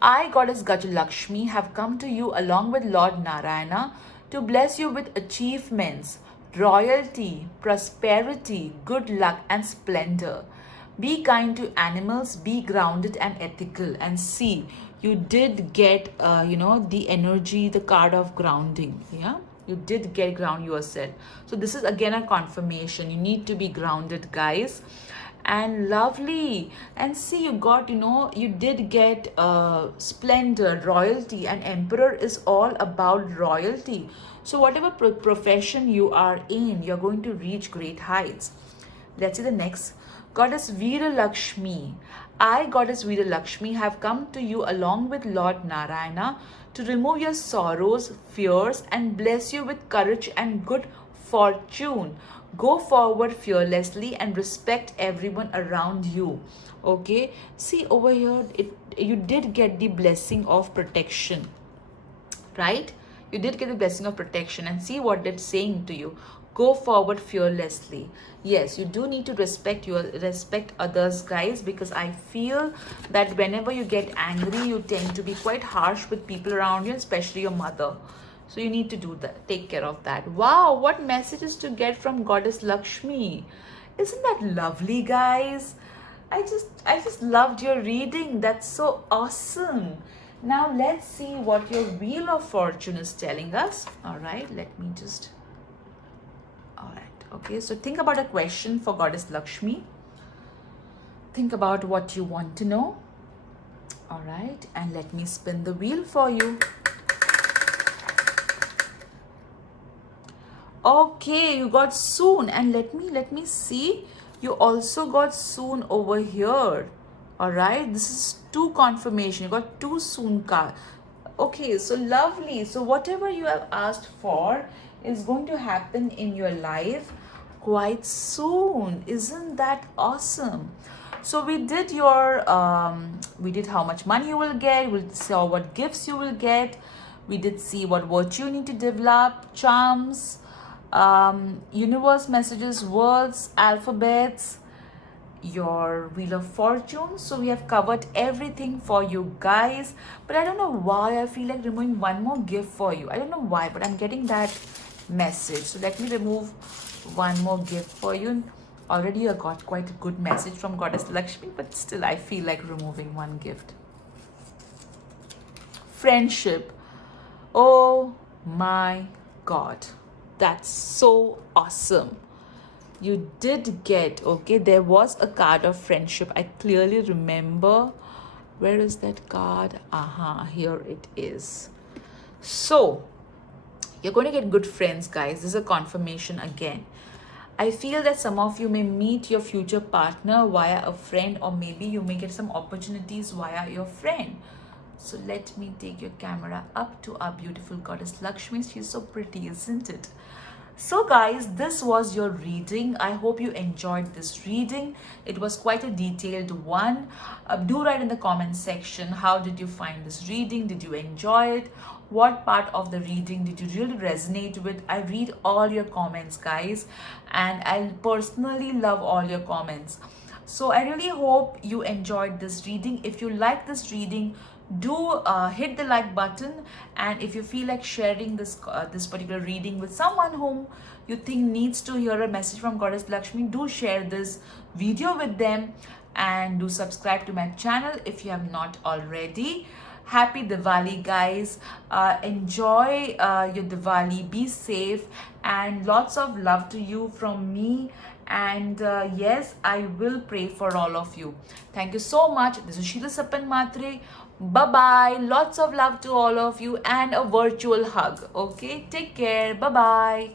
I, goddess Gajalakshmi, have come to you along with Lord Narayana to bless you with achievements, royalty, prosperity, good luck, and splendor. Be kind to animals, be grounded and ethical. And see, you did get, the energy, the card of grounding. Yeah, you did get ground yourself. So this is again a confirmation. You need to be grounded, guys. And lovely. And see, you got, you did get splendor, royalty, and emperor is all about royalty. So whatever profession you are in, you're going to reach great heights. Let's see the next. Goddess Veera Lakshmi. I, Goddess Veera Lakshmi, have come to you along with Lord Narayana to remove your sorrows, fears, and bless you with courage and good fortune. Go forward fearlessly and respect everyone around you. Okay, see over here, you did get the blessing of protection, right? You did get the blessing of protection, and see what it's saying to you. Go forward fearlessly. Yes, you do need to respect others, guys, because I feel that whenever you get angry, you tend to be quite harsh with people around you, especially your mother. So you need to do that, take care of that. Wow, what messages to get from Goddess Lakshmi. Isn't that lovely, guys? I just loved your reading. That's so awesome. Now let's see what your Wheel of Fortune is telling us. All right, all right, okay, so think about a question for Goddess Lakshmi. Think about what you want to know. All right, and let me spin the wheel for you. Okay, you got soon, and let me see. You also got soon over here. All right, this is 2 confirmation. You got 2 soon card. Okay, so lovely. So whatever you have asked for is going to happen in your life quite soon. Isn't that awesome? So we did we did how much money you will get. We saw what gifts you will get. We did see what virtue you need to develop, charms, universe messages, words, alphabets, your Wheel of Fortune. So we have covered everything for you guys, but I don't know why I feel like removing one more gift for you. I don't know why, but I'm getting that message. So let me remove one more gift for you. Already I got quite a good message from Goddess Lakshmi, but still I feel like removing one gift. Friendship. Oh my God, that's so awesome. You did get, okay, there was a card of friendship. I clearly remember. Where is that card? Here it is. So you're going to get good friends, guys. This is a confirmation again. I feel that some of you may meet your future partner via a friend, or maybe you may get some opportunities via your friend. So let me take your camera up to our beautiful Goddess Lakshmi. She's so pretty, isn't it? So guys, this was your reading. I hope you enjoyed this reading. It was quite a detailed one. Do write in the comment section, how did you find this reading? Did you enjoy it? What part of the reading did you really resonate with? I read all your comments, guys, and I personally love all your comments. So I really hope you enjoyed this reading. If you like this reading, do hit the like button, and if you feel like sharing this particular reading with someone whom you think needs to hear a message from Goddess Lakshmi, do share this video with them, and do subscribe to my channel if you have not already. Happy Diwali, guys. Enjoy your Diwali, be safe, and lots of love to you from me. And yes, I will pray for all of you. Thank you so much. This is Sheila Sapan Matre. Bye-bye. Lots of love to all of you, and a virtual hug. Okay, take care. Bye-bye.